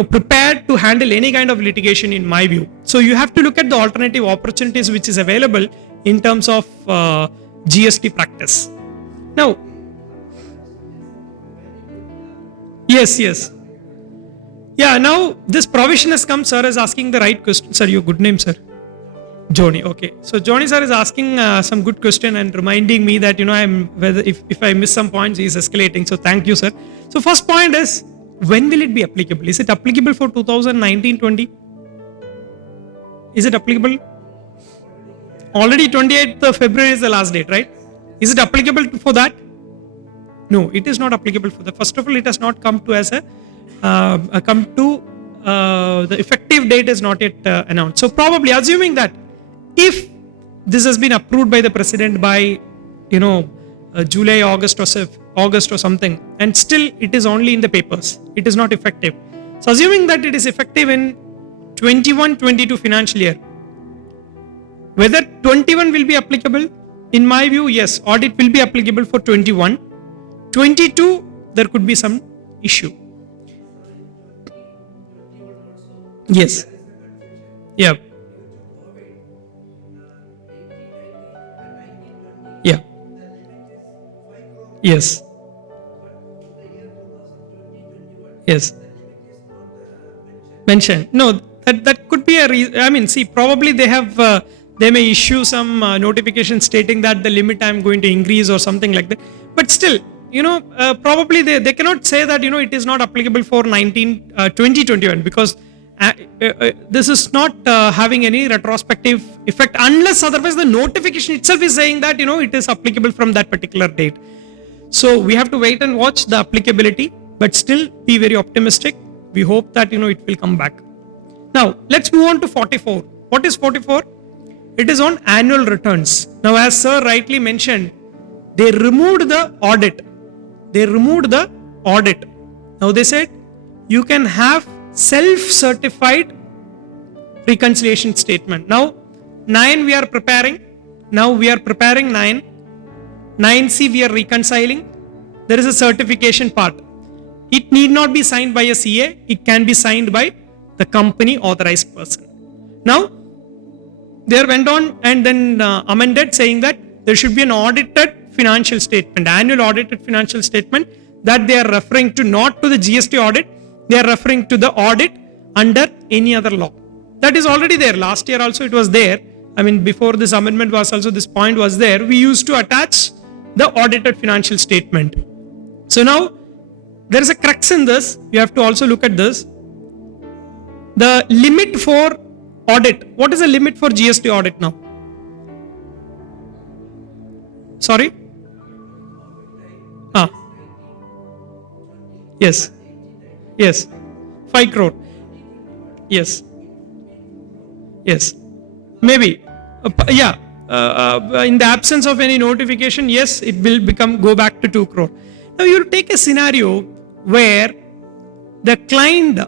prepared to handle any kind of litigation, in my view. So you have to look at the alternative opportunities which is available in terms of GST practice. Now, yes. Yeah, now this provision has come. Sir is asking the right question. Sir, your good name, sir? Joni. Okay. So Joni sir is asking some good question and reminding me that, if I miss some points, he is escalating. So thank you, sir. So first point is, when will it be applicable? Is it applicable for 2019-20? Is it applicable? Already 28th of February is the last date, right? Is it applicable for that? No, it is not applicable for that. First of all, it has not come to as the effective date is not yet announced. So probably assuming that if this has been approved by the president by, July, August or something, and still it is only in the papers, it is not effective. So assuming that it is effective in 21-22 financial year, whether 21 will be applicable, in my view, yes, audit will be applicable for 21. 22, there could be some issue. Yes. Yeah. Yeah. Yes. Yes. Mentioned. No, that could be a reason. I mean, see, probably they may issue some notification stating that the limit I'm going to increase or something like that. But still, probably they cannot say that, it is not applicable for 2021, because this is not having any retrospective effect, unless otherwise the notification itself is saying that, it is applicable from that particular date. So we have to wait and watch the applicability, but still be very optimistic. We hope that, it will come back. Now, let's move on to 44. What is 44? It is on annual returns. Now, as sir rightly mentioned, they removed the audit. Now, they said you can have self-certified reconciliation statement. Now, 9 we are preparing. Now we are preparing 9. 9C we are reconciling. There is a certification part. it need not be signed by a CA, it can be signed by the company authorized person. Now, they went on and then amended saying that there should be an audited financial statement, annual audited financial statement, that they are referring to not to the GST audit, they are referring to the audit under any other law. That is already there. Last year also it was there. I mean, before this amendment was also, this point was there. We used to attach the audited financial statement. So now there is a crux in this. You have to also look at this. The limit for audit. What is the limit for GST audit now? Sorry? Yes. Yes. 5 crore. Yes. Yes. Maybe. In the absence of any notification, yes, it will go back to 2 crore. Now you take a scenario where the client,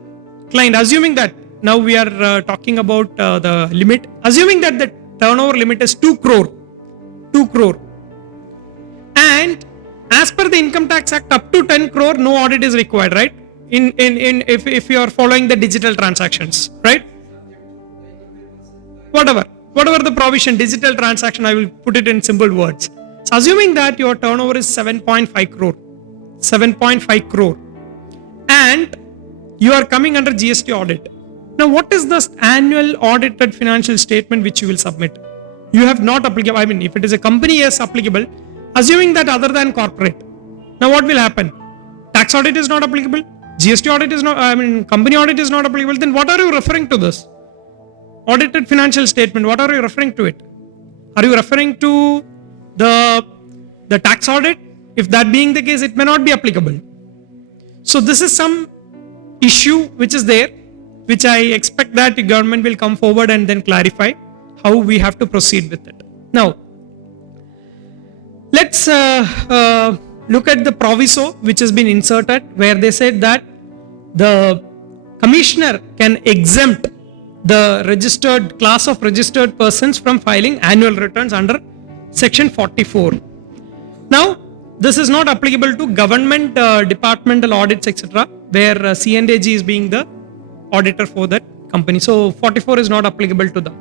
assuming that now we are talking about the limit, assuming that the turnover limit is 2 crore, and as per the Income Tax Act, up to 10 crore, no audit is required, right? If you are following the digital transactions, right? Whatever the provision, digital transaction, I will put it in simple words. So assuming that your turnover is 7.5 crore, and you are coming under GST audit. Now, what is the annual audited financial statement which you will submit? You have not applicable. I mean, if it is a company, yes, applicable. Assuming that other than corporate. Now, what will happen? Tax audit is not applicable. GST audit is not, company audit is not applicable. Then what are you referring to this? Audited financial statement, what are you referring to it? Are you referring to the tax audit? If that being the case, it may not be applicable. So this is some issue which is there, which I expect that the government will come forward and then clarify how we have to proceed with it. Now, let's look at the proviso which has been inserted, where they said that the commissioner can exempt the registered class of registered persons from filing annual returns under section 44. Now, this is not applicable to government departmental audits, etc., where C&AG is being the auditor for that company. So 44 is not applicable to them.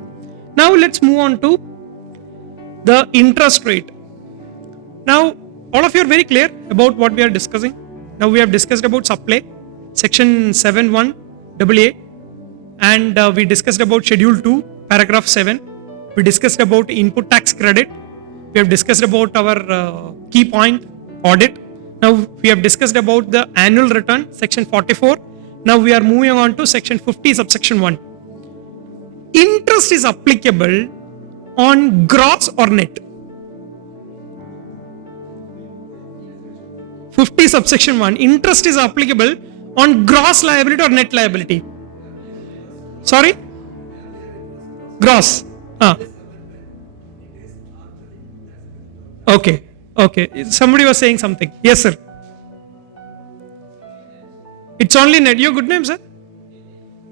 Now let's move on to the interest rate. Now, all of you are very clear about what we are discussing. Now we have discussed about supply, section 7(1) AA, and we discussed about schedule 2, paragraph 7. We discussed about input tax credit. We have discussed about our key point, audit. Now we have discussed about the annual return, section 44. Now we are moving on to section 50, subsection 1. Interest is applicable on gross or net? 50 subsection 1, interest is applicable on gross liability or net liability? Sorry? Gross. Okay. Somebody was saying something. Yes, sir. It's only net. Your good name, sir?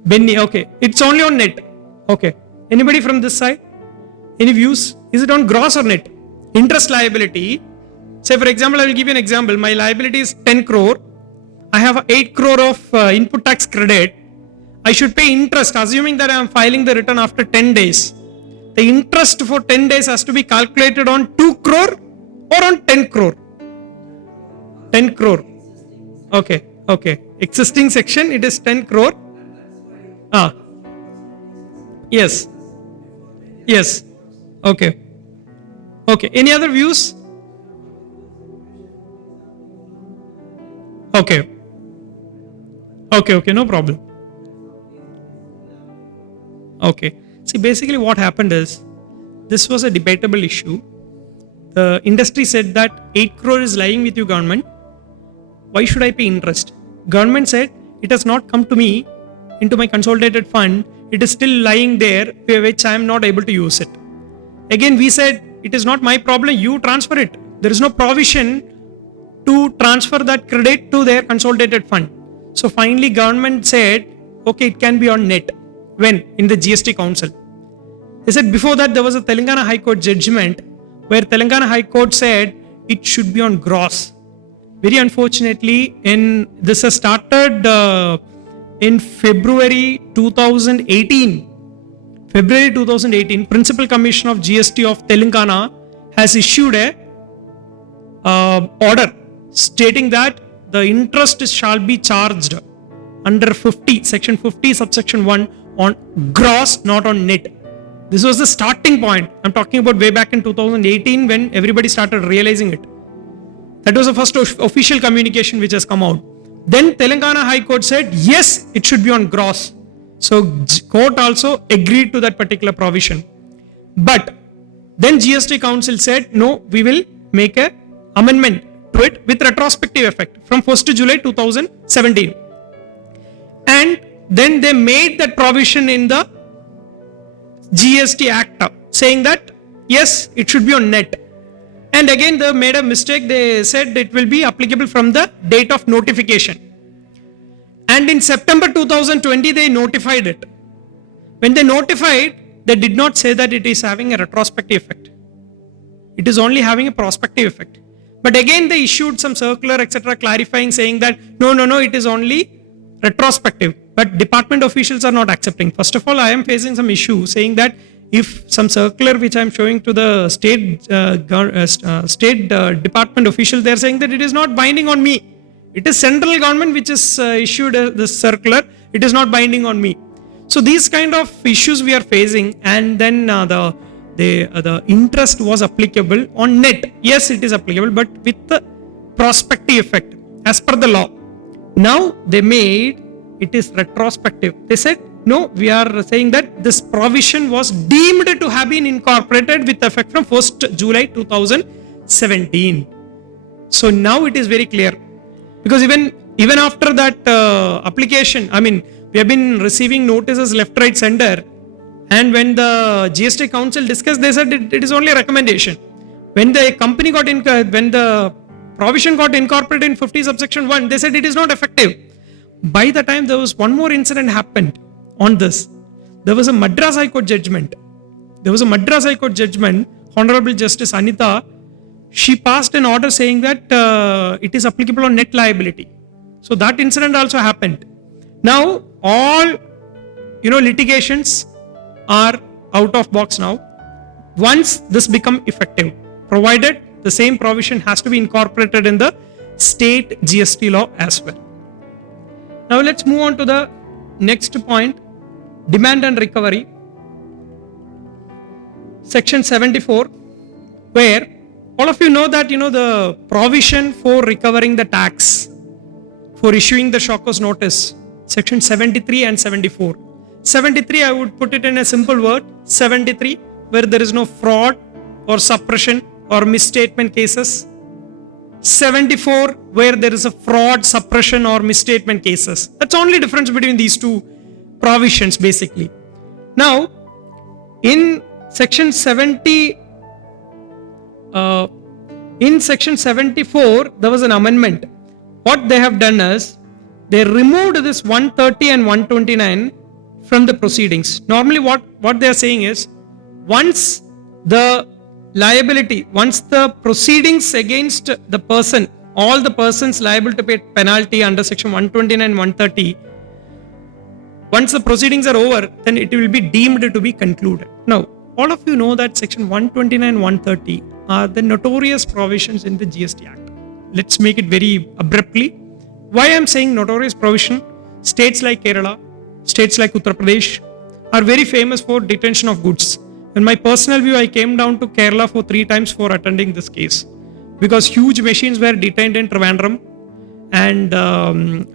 Benny. Okay. It's only on net. Okay. Anybody from this side? Any views? Is it on gross or net? Interest liability. Say, for example, I will give you an example. My liability is 10 crore. I have 8 crore of input tax credit. I should pay interest, assuming that I am filing the return after 10 days. The interest for 10 days has to be calculated on 2 crore or on 10 crore? 10 crore. Okay. Existing section, it is 10 crore. Yes. Okay. Any other views? Okay, no problem. Okay. See, basically what happened is, this was a debatable issue. The industry said that 8 crore is lying with you, government. Why should I pay interest? Government said, it has not come to me into my consolidated fund. It is still lying there, which I am not able to use it. Again, we said, it is not my problem, you transfer it. There is no provision to transfer that credit to their consolidated fund. So finally government said, okay, it can be on net. When? In the GST Council. They said before that there was a Telangana High Court judgment where Telangana High Court said it should be on gross. very unfortunately, this has started in February 2018. February 2018, Principal Commissioner of GST of Telangana has issued a order stating that the interest shall be charged under 50, section 50, subsection 1 on gross, not on net. This was the starting point. I'm talking about way back in 2018 when everybody started realizing it. That was the first official communication which has come out. Then Telangana High Court said, yes, it should be on gross. So court also agreed to that particular provision. But then GST Council said, no, we will make a amendment to it with retrospective effect from 1st July 2017. And then they made that provision in the GST Act saying that, yes, it should be on net. And again, they made a mistake. They said it will be applicable from the date of notification. And in September 2020, they notified it. When they notified, they did not say that it is having a retrospective effect. It is only having a prospective effect. But again, they issued some circular, etc., clarifying, saying that no, it is only retrospective. But department officials are not accepting. First of all, I am facing some issue saying that if some circular which I am showing to the state department official, they are saying that it is not binding on me. It is central government which is issued this circular. It is not binding on me. So these kind of issues we are facing, and then the interest was applicable on net. Yes, it is applicable, but with the prospective effect as per the law. Now they made it is retrospective. They said, no, we are saying that this provision was deemed to have been incorporated with effect from 1st July 2017. So now it is very clear. Because even after that application, I mean, we have been receiving notices left, right, center. And when the GST Council discussed, they said it is only a recommendation. When the company when the provision got incorporated in 50 subsection 1, they said it is not effective. By the time there was one more incident happened on this, there was a Madras High Court judgment. Honorable Justice Anita, she passed an order saying that it is applicable on net liability. So that incident also happened. Now all litigations are out of box now. Once this become effective, provided the same provision has to be incorporated in the state GST law as well. Now let's move on to the next point, demand and recovery. Section 74, where all of you know that the provision for recovering the tax, for issuing the shockers notice, section 73 and 74. 73, I would put it in a simple word, 73, where there is no fraud or suppression or misstatement cases. 74, where there is a fraud, suppression or misstatement cases. That's the only difference between these two provisions basically. Now, in section 74, there was an amendment. What they have done is, they removed this 130 and 129 from the proceedings. Normally what they are saying is, once the proceedings against the person, all the persons liable to pay penalty under section 129 and 130, once the proceedings are over, then it will be deemed to be concluded. Now, all of you know that section 129 and 130 are the notorious provisions in the GST Act. Let's make it very abruptly. Why I am saying notorious provision? States like Kerala, states like Uttar Pradesh are very famous for detention of goods. In my personal view, I came down to Kerala for 3 times for attending this case, because huge machines were detained in Trivandrum, and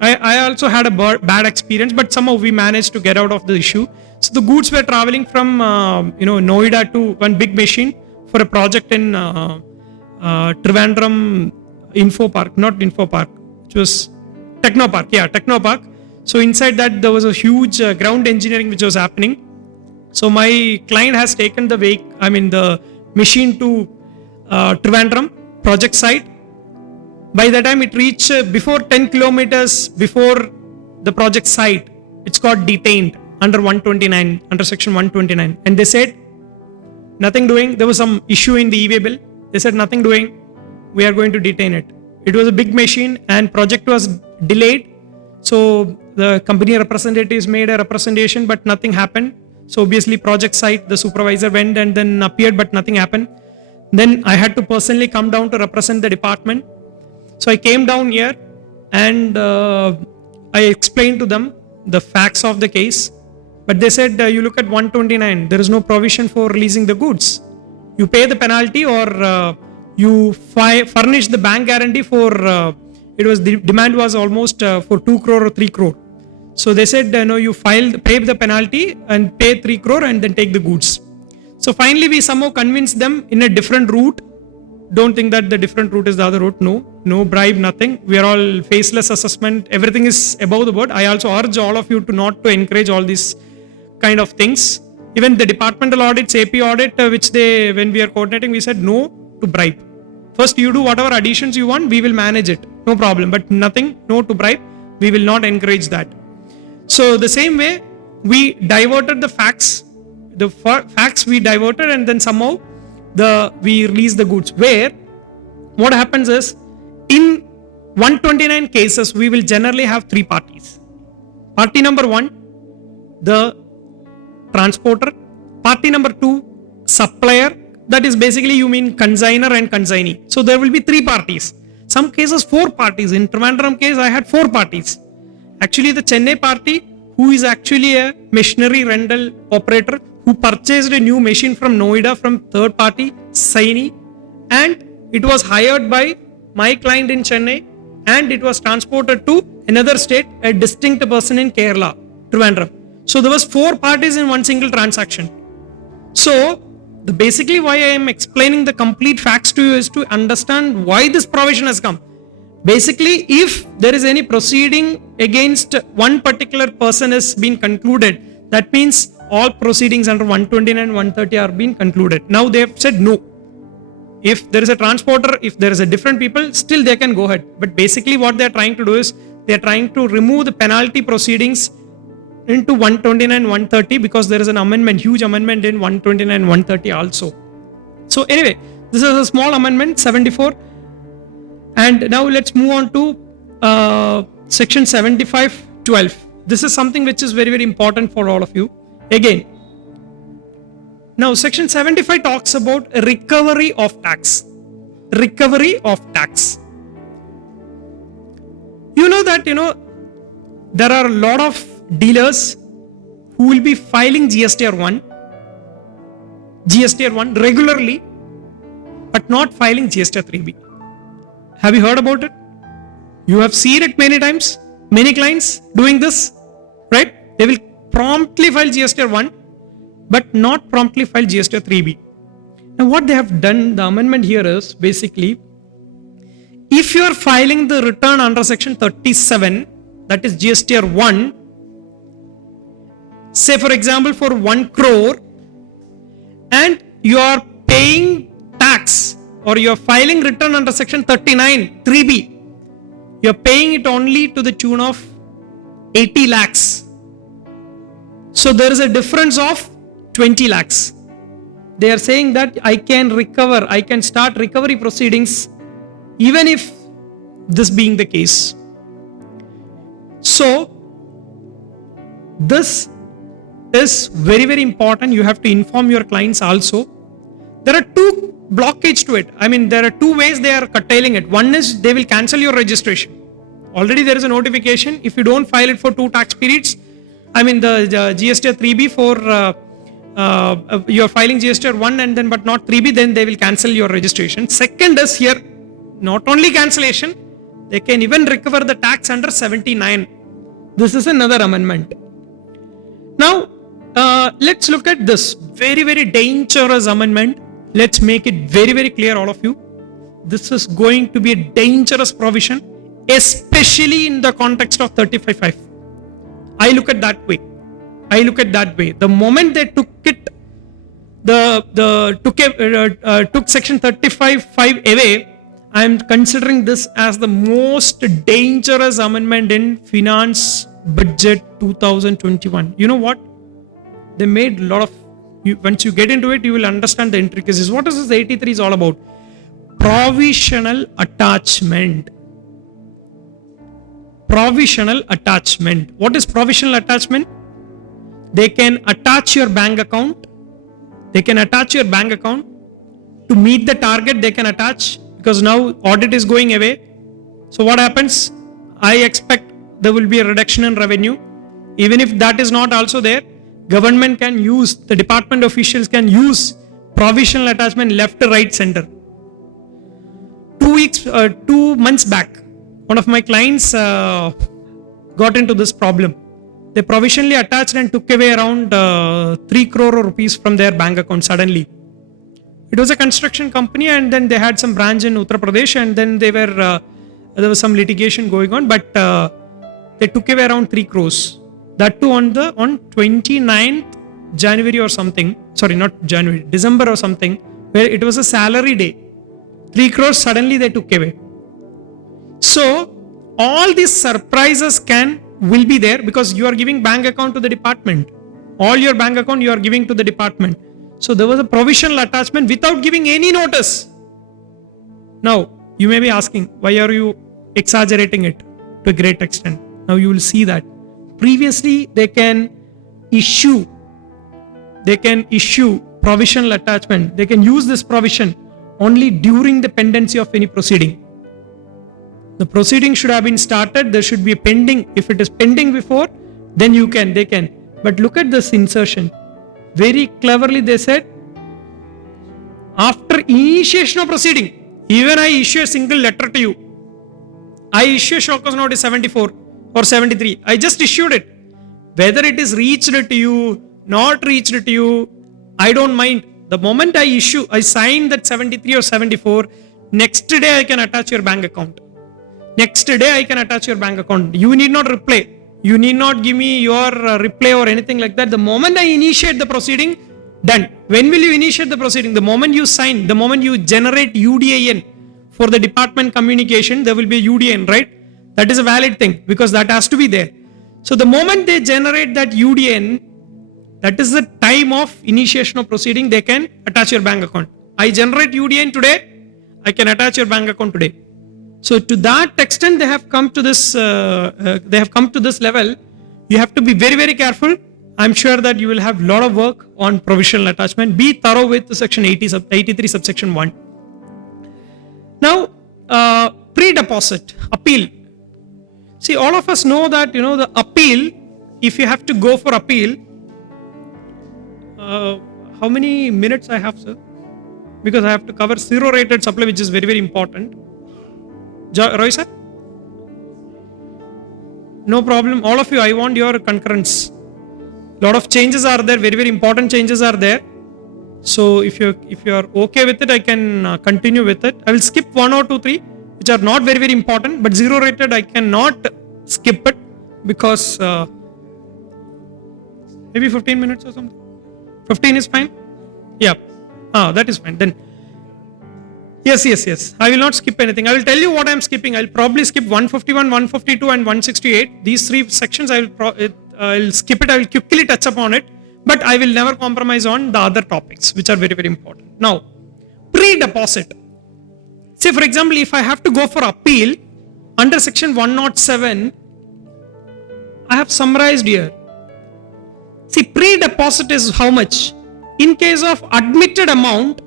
I also had a bad experience, but somehow we managed to get out of the issue. So the goods were traveling from Noida to one big machine for a project in Trivandrum Info Park, not Info Park, which was Techno Park. Yeah, Techno Park. So inside that there was a huge ground engineering which was happening. So my client has taken the machine to Trivandrum project site. By the time it reached before 10 kilometers before the project site, it's got detained under 129, under section 129. And they said, nothing doing. There was some issue in the e-way bill. They said, nothing doing. We are going to detain it. it was a big machine and project was delayed. So the company representatives made a representation, but nothing happened. So obviously project site, the supervisor went and then appeared, but nothing happened. Then I had to personally come down to represent the department. So I came down here and I explained to them the facts of the case. But they said, you look at 129, there is no provision for releasing the goods. You pay the penalty or you furnish the bank guarantee for, the demand was almost for 2 crore or 3 crore. So they said, no, you pay the penalty and pay 3 crore and then take the goods. So finally we somehow convinced them in a different route. Don't think that the different route is the other route. No bribe, nothing. We are all faceless assessment. Everything is above the board. I also urge all of you to not to encourage all these kind of things. Even the departmental audits, AP audit, when we are coordinating, we said no to bribe. First you do whatever additions you want, we will manage it. No problem. But nothing, no to bribe. We will not encourage that. So the same way, we diverted the facts. The facts we diverted and then somehow we release the goods. Where what happens is, in 129 cases, we will generally have 3 parties. Party number 1, the transporter. Party number 2, supplier. That is basically you mean consignor and consignee. So there will be 3 parties. Some cases 4 parties. In Trivandrum case, I had 4 parties. Actually, the Chennai party, who is actually a machinery rental operator, who purchased a new machine from Noida from third party, Saini, and it was hired by my client in Chennai and it was transported to another state, a distinct person in Kerala, Trivandrum. So there was 4 parties in one single transaction. So basically why I am explaining the complete facts to you is to understand why this provision has come. Basically, if there is any proceeding against one particular person has been concluded, that means all proceedings under 129 and 130 are being concluded. Now they have said no. If there is a transporter, if there is a different people, still they can go ahead. But basically what they are trying to do is, they are trying to remove the penalty proceedings into 129 and 130 because there is an amendment, huge amendment in 129 and 130 also. So anyway, this is a small amendment, 74. And now let's move on to section 75.12. This is something which is very, very important for all of you. Again, now section 75 talks about recovery of tax. Recovery of tax. You know that, there are a lot of dealers who will be filing GSTR 1 regularly, but not filing GSTR 3B. Have you heard about it? You have seen it many times. Many clients doing this, right? They will promptly file GSTR 1, but not promptly file GSTR 3B. Now what they have done, the amendment here is basically, if you are filing the return under section 37, that is GSTR 1, say for example for 1 crore, and you are paying tax or you are filing return under section 39, 3B, you are paying it only to the tune of 80 lakhs. So there is a difference of 20 lakhs. They are saying that I can start recovery proceedings even if this being the case. So this is very, very important. You have to inform your clients also. There are 2 blockage to it. I mean, there are 2 ways they are curtailing it. One is they will cancel your registration. Already there is a notification. If you don't file it for 2 tax periods, I mean the GSTR 3B for you are filing GSTR 1 and then but not 3B, then they will cancel your registration. Second is here, not only cancellation, they can even recover the tax under 79. This is another amendment. Now, let's look at this very, very dangerous amendment. Let's make it very, very clear, all of you. This is going to be a dangerous provision, especially in the context of 35(5). I look at that way. The moment they took it, took section 35(5) away, I am considering this as the most dangerous amendment in Finance Budget 2021. You know what? They made a lot of, once you get into it, you will understand the intricacies. What is this 83 is all about? Provisional attachment. provisional attachment. What is provisional attachment? They can attach your bank account. They can attach your bank account to meet the target. They can attach, because now audit is going away. So what happens? I expect there will be a reduction in revenue. Even if that is not also there, government can use, the department officials can use provisional attachment left, right, center. 2 months back, one of my clients got into this problem. They provisionally attached and took away around 3 crore rupees from their bank account suddenly. It was a construction company, and then they had some branch in Uttar Pradesh, and then there was some litigation going on, but they took away around 3 crores. That too on 29th January or something. Sorry, not January, December or something, where it was a salary day. 3 crores suddenly they took away. So all these surprises will be there, because you are giving bank account to the department. All your bank account you are giving to the department. So there was a provisional attachment without giving any notice. Now you may be asking, why are you exaggerating it to a great extent? Now you will see that previously they can issue provisional attachment. They can use this provision only during the pendency of any proceeding. The proceeding should have been started. There should be a pending. If it is pending before, then they can. But look at this insertion. Very cleverly they said, after initiation of proceeding, even I issue a single letter to you. I issue a show cause notice 74 or 73. I just issued it. Whether it is reached to you, not reached to you, I don't mind. The moment I sign that 73 or 74, next day I can attach your bank account. Next day I can attach your bank account. You need not reply. You need not give me your reply or anything like that. The moment I initiate the proceeding, done. When will you initiate the proceeding? The moment you sign, the moment you generate UDIN for the department communication, there will be a UDIN, right? That is a valid thing, because that has to be there. So the moment they generate that UDIN, that is the time of initiation of proceeding, they can attach your bank account. I generate UDIN today, I can attach your bank account today. So to that extent, they have come to this. Level. You have to be very, very careful. I'm sure that you will have a lot of work on provisional attachment. Be thorough with the section 83 subsection 1. Now, pre-deposit appeal. See, all of us know that the appeal. If you have to go for appeal, how many minutes I have, sir? Because I have to cover zero rated supply, which is very, very important. Roy sir? No problem. All of you, I want your concurrence. Lot of changes are there. Very, very important changes are there. So if you are okay with it, I can continue with it. I will skip 1 or 2, 3, which are not very, very important. But zero rated, I cannot skip it, because maybe 15 minutes or something. 15 is fine. Yeah. That is fine. Then Yes. I will not skip anything. I will tell you what I am skipping. I will probably skip 151, 152 and 168. These 3 sections I will skip it. I will quickly touch upon it. But I will never compromise on the other topics, which are very, very important. Now, pre-deposit. Say for example, if I have to go for appeal under section 107, I have summarized here. See, pre-deposit is how much? In case of admitted amount,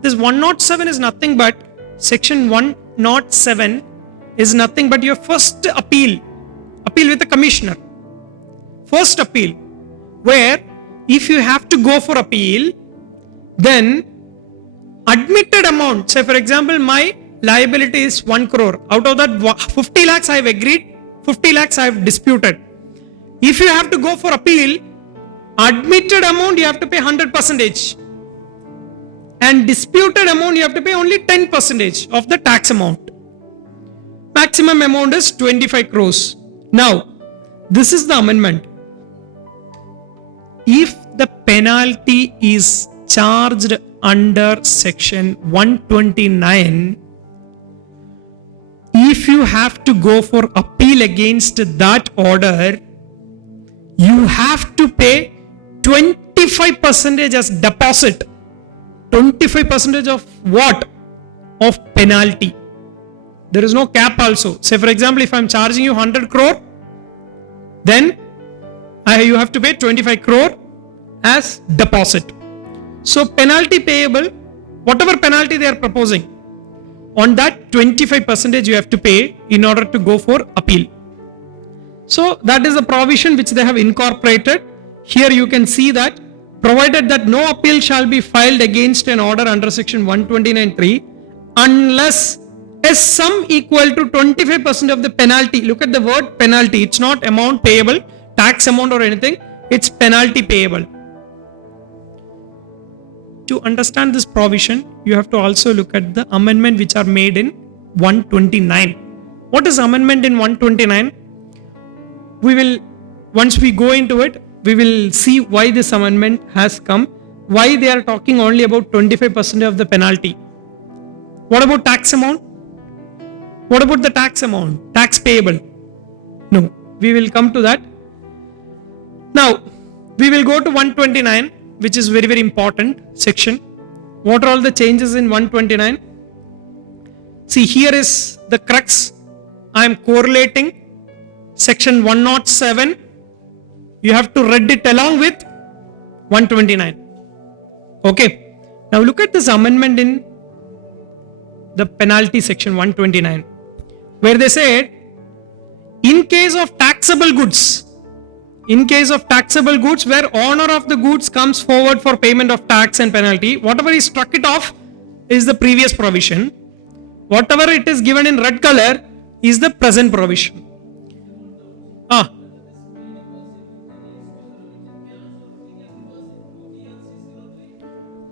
this 107 is nothing but, section 107 is nothing but your first appeal with the commissioner. First appeal, where if you have to go for appeal, then admitted amount, say for example, my liability is 1 crore. Out of that 50 lakhs I have agreed, 50 lakhs I have disputed. If you have to go for appeal, admitted amount you have to pay 100%. And disputed amount you have to pay only 10% of the tax amount. Maximum amount is 25 crores. Now, this is the amendment. If the penalty is charged under section 129, if you have to go for appeal against that order, you have to pay 25% as deposit. 25% of what? Of penalty. There is no cap also. Say for example, if I'm charging you 100 crore, then you have to pay 25 crore as deposit. So penalty payable, whatever penalty they are proposing, on that 25% you have to pay in order to go for appeal. So that is the provision which they have incorporated. Here you can see that provided that no appeal shall be filed against an order under section 129(3) unless a sum equal to 25% of the penalty. Look at the word penalty. It's not amount payable, tax amount or anything. It's penalty payable. To understand this provision, you have to also look at the amendment which are made in 129. What is amendment in 129? We will, once we go into it, we will see why this amendment has come, why they are talking only about 25% of the penalty. What about tax amount? What about the tax amount? Tax payable? No, we will come to that. Now, we will go to 129, which is very, very important section. What are all the changes in 129? See, here is the crux. I am correlating section 107. You have to read it along with 129. Okay. Now look at this amendment in the penalty section 129, where they said, in case of taxable goods, where owner of the goods comes forward for payment of tax and penalty, whatever is struck it off is the previous provision. Whatever it is given in red color is the present provision.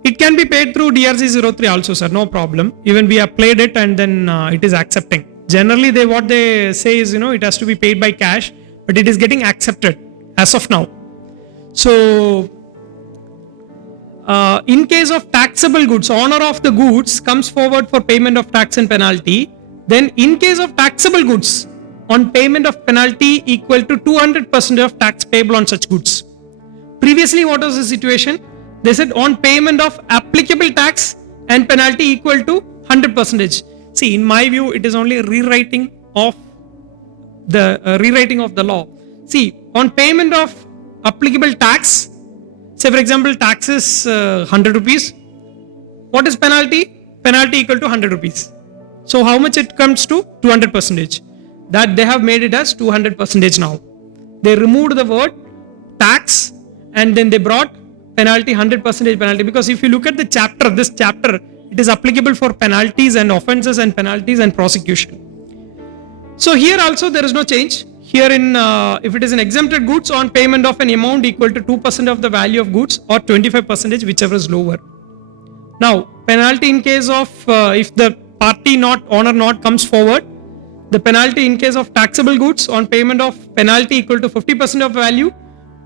It can be paid through DRC 03 also, sir, no problem. Even we have played it and then it is accepting. Generally, what they say is, it has to be paid by cash, but it is getting accepted as of now. So, in case of taxable goods, owner of the goods comes forward for payment of tax and penalty, then in case of taxable goods, on payment of penalty equal to 200% of tax payable on such goods. Previously, what was the situation? They said on payment of applicable tax and penalty equal to 100%. See, in my view, it is only rewriting of the law. See, on payment of applicable tax, say for example, tax is 100 rupees. What is penalty? Penalty equal to 100 rupees. So how much it comes to? 200%. That they have made it as 200% now. They removed the word tax and then they brought penalty, 100% penalty, because if you look at this chapter, it is applicable for penalties and offenses and penalties and prosecution. So here also there is no change. Here in, if it is an exempted goods, on payment of an amount equal to 2% of the value of goods or 25%, whichever is lower. Now, penalty in case of, if the owner not comes forward, the penalty in case of taxable goods on payment of penalty equal to 50% of value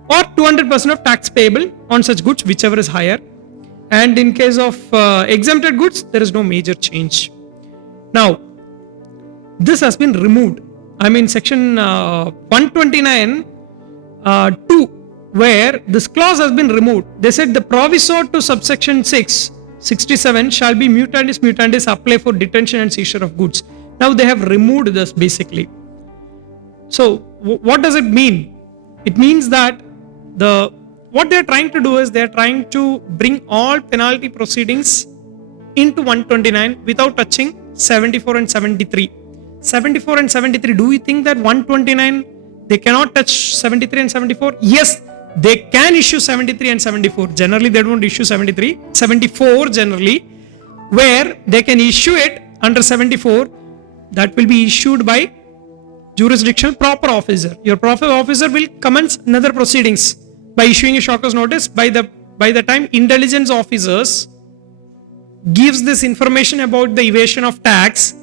or 200% of tax payable on such goods, whichever is higher. And in case of exempted goods, there is no major change. Now, this has been removed. I mean, section 129 2, where this clause has been removed. They said the proviso to subsection 67 shall be mutandis apply for detention and seizure of goods. Now they have removed this basically. So what does it mean? It means that what they are trying to do is they are trying to bring all penalty proceedings into 129 without touching 74 and 73. 74 and 73, do you think that 129 they cannot touch 73 and 74? Yes, they can issue 73 and 74. Generally they don't issue 73, 74 generally, where they can issue it under 74. That will be issued by jurisdictional proper officer. Your proper officer will commence another proceedings by issuing a shock cause notice. By the time intelligence officers gives this information about the evasion of tax,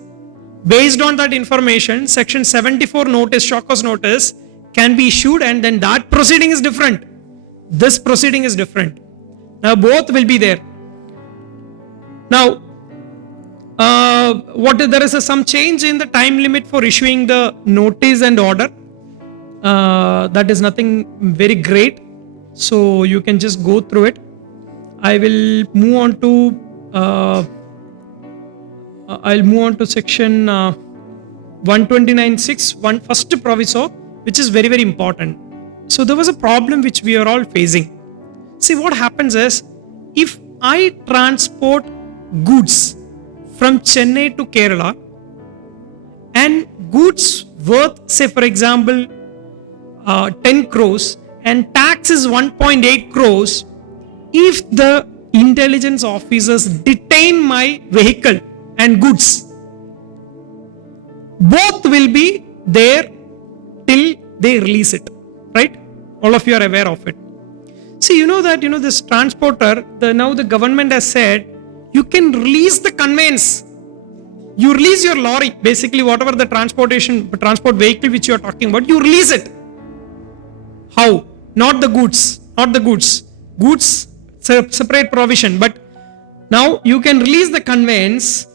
based on that information, section 74 notice, shock cause notice can be issued, and then that proceeding is different. This proceeding is different. Now both will be there. Now, there is some change in the time limit for issuing the notice and order. That is nothing very great, so you can just go through it. I will move on to I'll move on to section 129.6, first proviso, which is very, very important. So there was a problem which we are all facing. See, what happens is, if I transport goods from Chennai to Kerala, and goods worth, say for example, 10 crores and tax is 1.8 crores, if the intelligence officers detain my vehicle and goods, both will be there till they release it, right? All of you are aware of it. See, you know that, this transporter, now the government has said, you can release the conveyance. You release your lorry, basically whatever the transport vehicle which you are talking about, you release it. How? Not the goods. Goods, separate provision. But now you can release the conveyance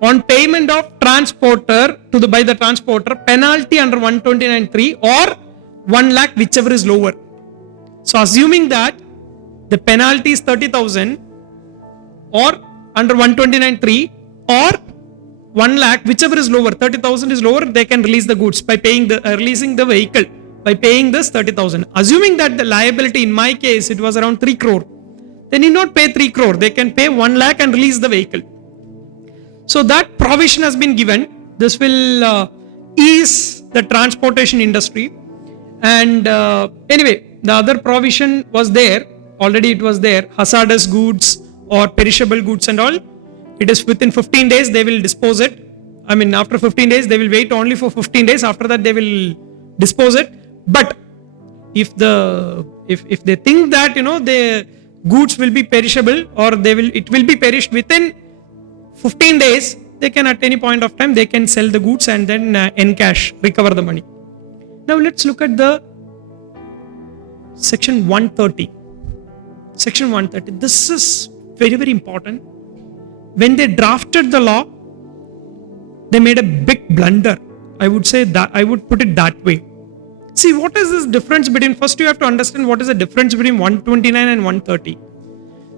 on payment of transporter by the transporter, penalty under 129.3 or 1 lakh, whichever is lower. So assuming that the penalty is 30,000 or under 129.3 or 1 lakh, whichever is lower, 30,000 is lower, they can release the goods by paying releasing the vehicle by paying this 30,000. Assuming that the liability, in my case, it was around 3 crore, they need not pay 3 crore, they can pay 1 lakh and release the vehicle. So that provision has been given. This will ease the transportation industry. And anyway, the other provision was there, already it was there, hazardous goods or perishable goods and all. It is within 15 days they will dispose it. I mean, after 15 days, they will wait only for 15 days. After that, they will dispose it. But if they think that, the goods will be perishable or it will be perished within 15 days, they can at any point of time, they can sell the goods and then encash, recover the money. Now let's look at the section 130. Section 130. This is very, very important. When they drafted the law, they made a big blunder. I would say that, I would put it that way. See, what is this difference between, first you have to understand what is the difference between 129 and 130.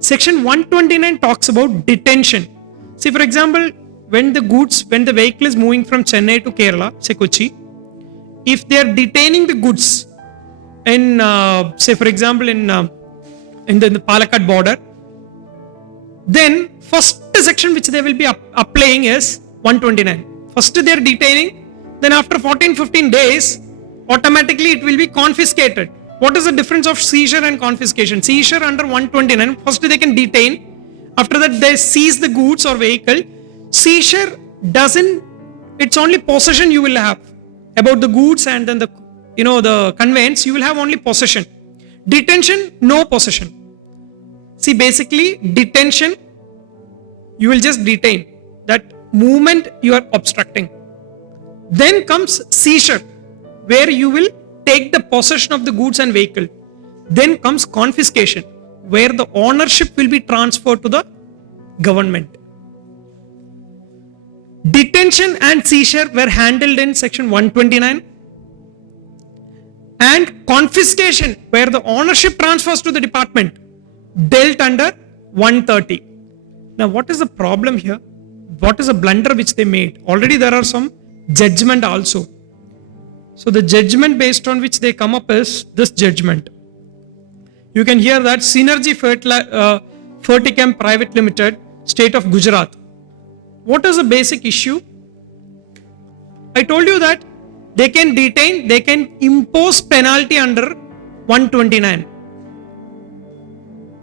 Section 129 talks about detention. See, for example, when the vehicle is moving from Chennai to Kerala, say Kochi, if they are detaining the goods in, say for example, in the Palakkad border, then first section which they will be applying is 129. First they are detaining, then after 14-15 days, automatically it will be confiscated. What is the difference of seizure and confiscation? Seizure under 129, first they can detain, after that they seize the goods or vehicle. Seizure it's only possession you will have about the goods, and then the conveyance, you will have only possession. Detention, no possession. See, basically, detention, you will just detain. That movement you are obstructing. Then comes seizure, where you will take the possession of the goods and vehicle. Then comes confiscation, where the ownership will be transferred to the government. Detention and seizure were handled in section 129. And confiscation, where the ownership transfers to the department, dealt under 130. Now, what is the problem here? What is a blunder which they made? Already there are some judgment also. So the judgment based on which they come up is this judgment. You can hear that Synergy Fertichem Private Limited, State of Gujarat. What is the basic issue? I told you that they can detain, they can impose penalty under 129.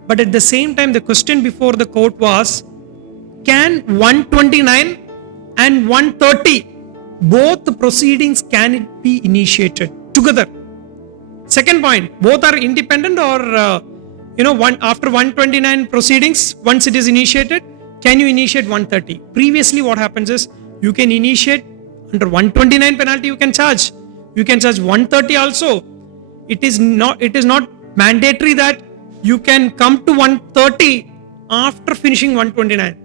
But at the same time, the question before the court was, can 129 and 130, both the proceedings, can it be initiated together? Second point, both are independent, or after 129 proceedings, once it is initiated, can you initiate 130? Previously, what happens is, you can initiate under 129 penalty, you can charge 130 also. It is not mandatory that you can come to 130 after finishing 129.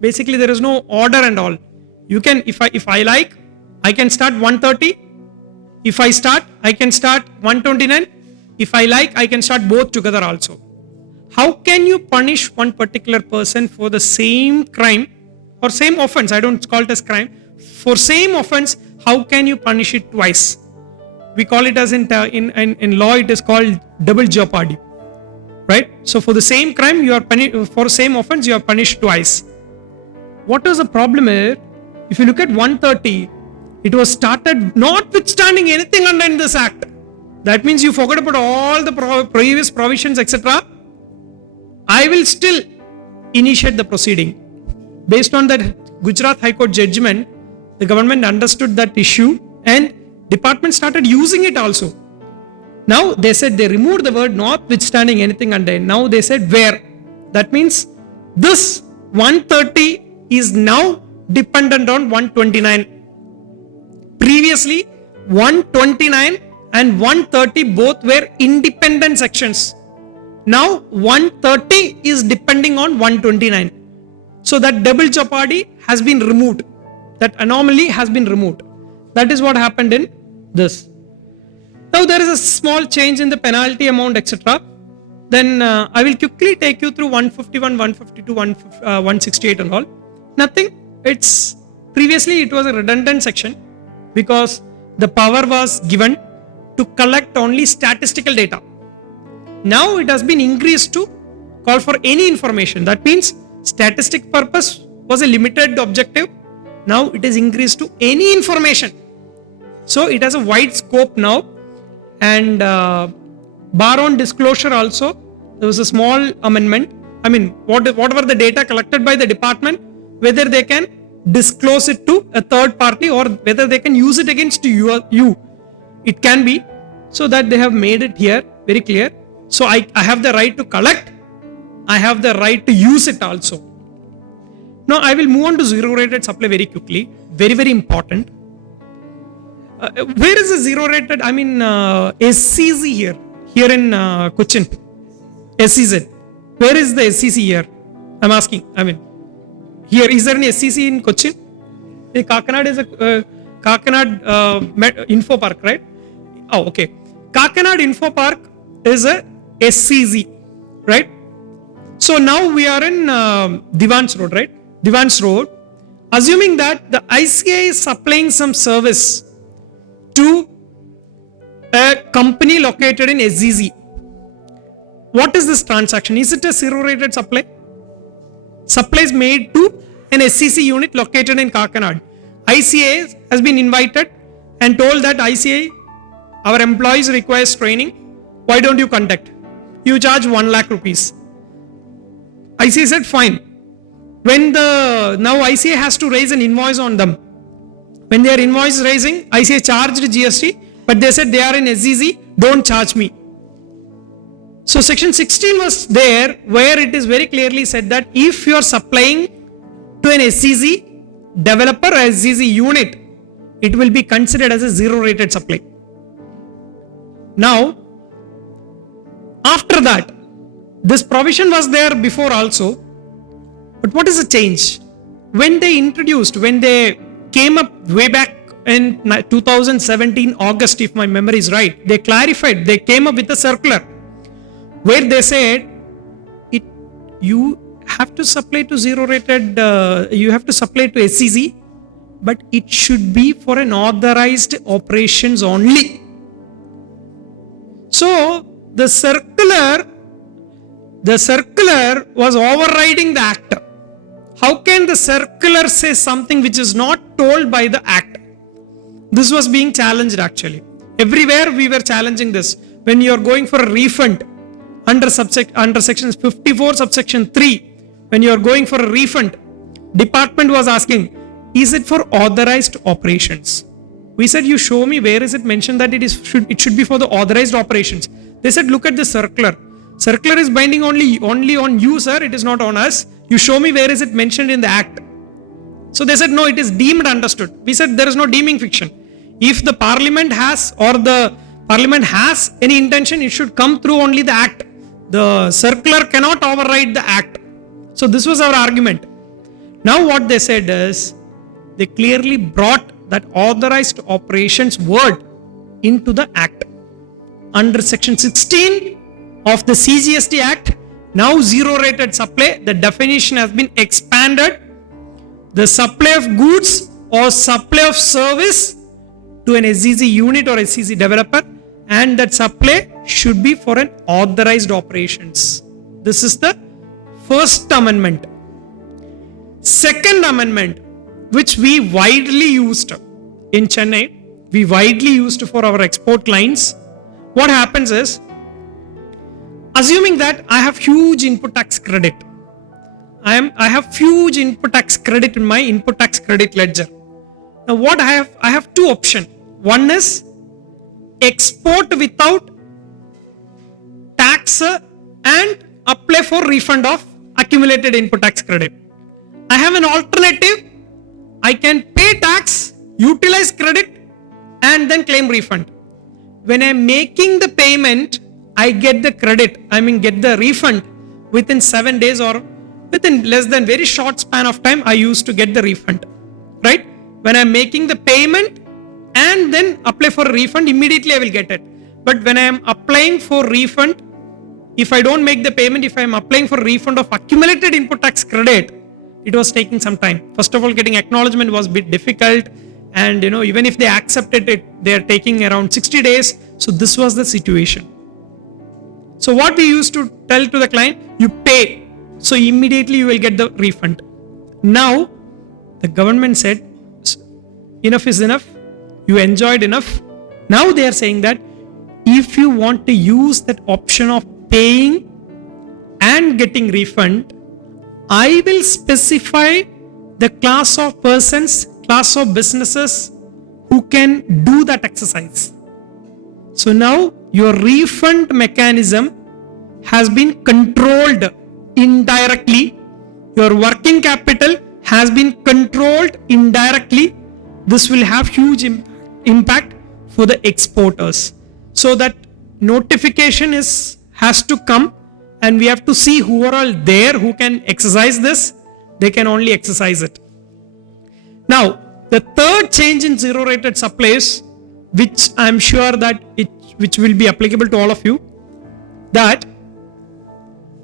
Basically, there is no order and all. You can, if I like, I can start 130. If I start, I can start 129. If I like, I can start both together also. How can you punish one particular person for the same crime or same offense? I don't call it as crime. For same offense, how can you punish it twice? We call it as in law, it is called double jeopardy. Right? So for the same crime, you are for same offense, you are punished twice. What was the problem here? If you look at 130, it was started notwithstanding anything under in this act. That means you forgot about all the previous provisions, etc. I will still initiate the proceeding. Based on that Gujarat High Court judgment, the government understood that issue and department started using it also. Now they said they removed the word notwithstanding anything under. Now they said where. That means this 130 is now dependent on 129. Previously, 129 and 130 both were independent sections. Now 130 is depending on 129. So that double jeopardy has been removed. That anomaly has been removed. That is what happened in this. Now there is a small change in the penalty amount, etc. Then I will quickly take you through 151, 152, 168 and all. Nothing. It's previously it was a redundant section because the power was given to collect only statistical data. Now it has been increased to call for any information. That means statistic purpose was a limited objective. Now it is increased to any information. So it has a wide scope now. And bar on disclosure also, there was a small amendment. I mean, whatever the data collected by the department, whether they can disclose it to a third party or whether they can use it against you. It can be. So that they have made it here very clear. So I have the right to collect. I have the right to use it also. Now I will move on to zero rated supply very quickly. Very, very important. Where is the zero rated? I mean, SCZ here. Here in Cochin. SCZ. Where is the SCC here? I'm asking. I mean, here, is there any SCC in Cochin? Kakinad is a Kakinad Info Park, right? Oh, okay. Kakinad Info Park is a SCZ, right? So now we are in Divans Road, right? Divans Road. Assuming that the ICA is supplying some service to a company located in SCZ. What is this transaction? Is it a zero rated supply? Supply is made to an SCC unit located in Kakinad. ICA has been invited and told that ICA, our employees requires training. Why don't you conduct? You charge 1 lakh rupees. ICA said fine. When now ICA has to raise an invoice on them. When they are invoice raising, ICA charged GST, but they said they are in SCC, don't charge me. So section 16 was there where it is very clearly said that if you are supplying to an SCC developer or SCC unit, it will be considered as a zero rated supply. Now, after that, this provision was there before also, but what is the change? When they came up way back in 2017 August, if my memory is right, they clarified, they came up with a circular where they said you have to supply to zero rated, you have to supply to SCC, but it should be for an authorized operations only. So the circular was overriding the act. How can the circular say something which is not told by the act? This was being challenged actually. Everywhere we were challenging this. When you are going for a refund under section 54 subsection 3, when you are going for a refund, department was asking, is it for authorized operations? We said, you show me where is it mentioned that it should be for the authorized operations. They said, look at the circular. Circular is binding only on you, sir. It is not on us. You show me where is it mentioned in the act. So they said, no, it is deemed understood. We said there is no deeming fiction. If the parliament has any intention, it should come through only the act. The circular cannot override the act. So this was our argument. Now what they said is, they clearly brought that authorized operations word into the act. Under section 16 of the CGST Act, now zero rated supply, the definition has been expanded. The supply of goods or supply of service to an SEZ unit or SEZ developer, and that supply should be for an authorized operations. This is the first amendment. Second amendment, which we widely used in Chennai, we widely used for our export clients. What happens is, assuming that I have huge input tax credit, I have huge input tax credit in my input tax credit ledger. Now what I have two options. One is export without tax and apply for refund of accumulated input tax credit. I have an alternative. I can pay tax, utilize credit, and then claim refund. When I'm making the payment, I get the credit, get the refund within 7 days or within less than very short span of time. I used to get the refund, right? When I'm making the payment and then apply for a refund, immediately I will get it. But when I am applying for refund, if I don't make the payment, if I am applying for refund of accumulated input tax credit, it was taking some time. First of all, getting acknowledgement was a bit difficult, and even if they accepted it, they are taking around 60 days. So this was the situation. So what we used to tell to the client, you pay, so immediately you will get the refund. Now the government said enough is enough, you enjoyed enough. Now they are saying that if you want to use that option of paying and getting refund, I will specify the class of persons, class of businesses who can do that exercise. So now your refund mechanism has been controlled indirectly. Your working capital has been controlled indirectly. This will have huge impact for the exporters. So that notification has to come, and we have to see who are all there who can exercise this. They can only exercise it. Now, the third change in zero rated supplies, which I am sure that which will be applicable to all of you, that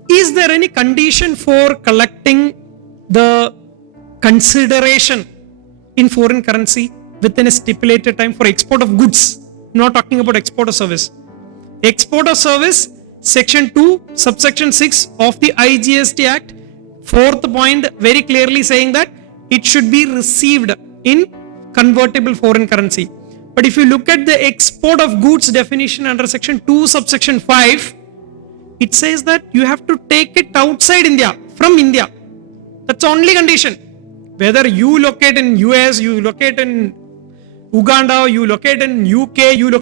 is there any condition for collecting the consideration in foreign currency within a stipulated time for export of goods? I'm not talking about export of service. Export of service, section 2, subsection 6 of the IGST Act, fourth point very clearly saying that it should be received in convertible foreign currency. But if you look at the export of goods definition under section 2, subsection 5, it says that you have to take it outside India, from India. That's only condition. Whether you locate in US, you locate in Uganda, you locate in UK, you locate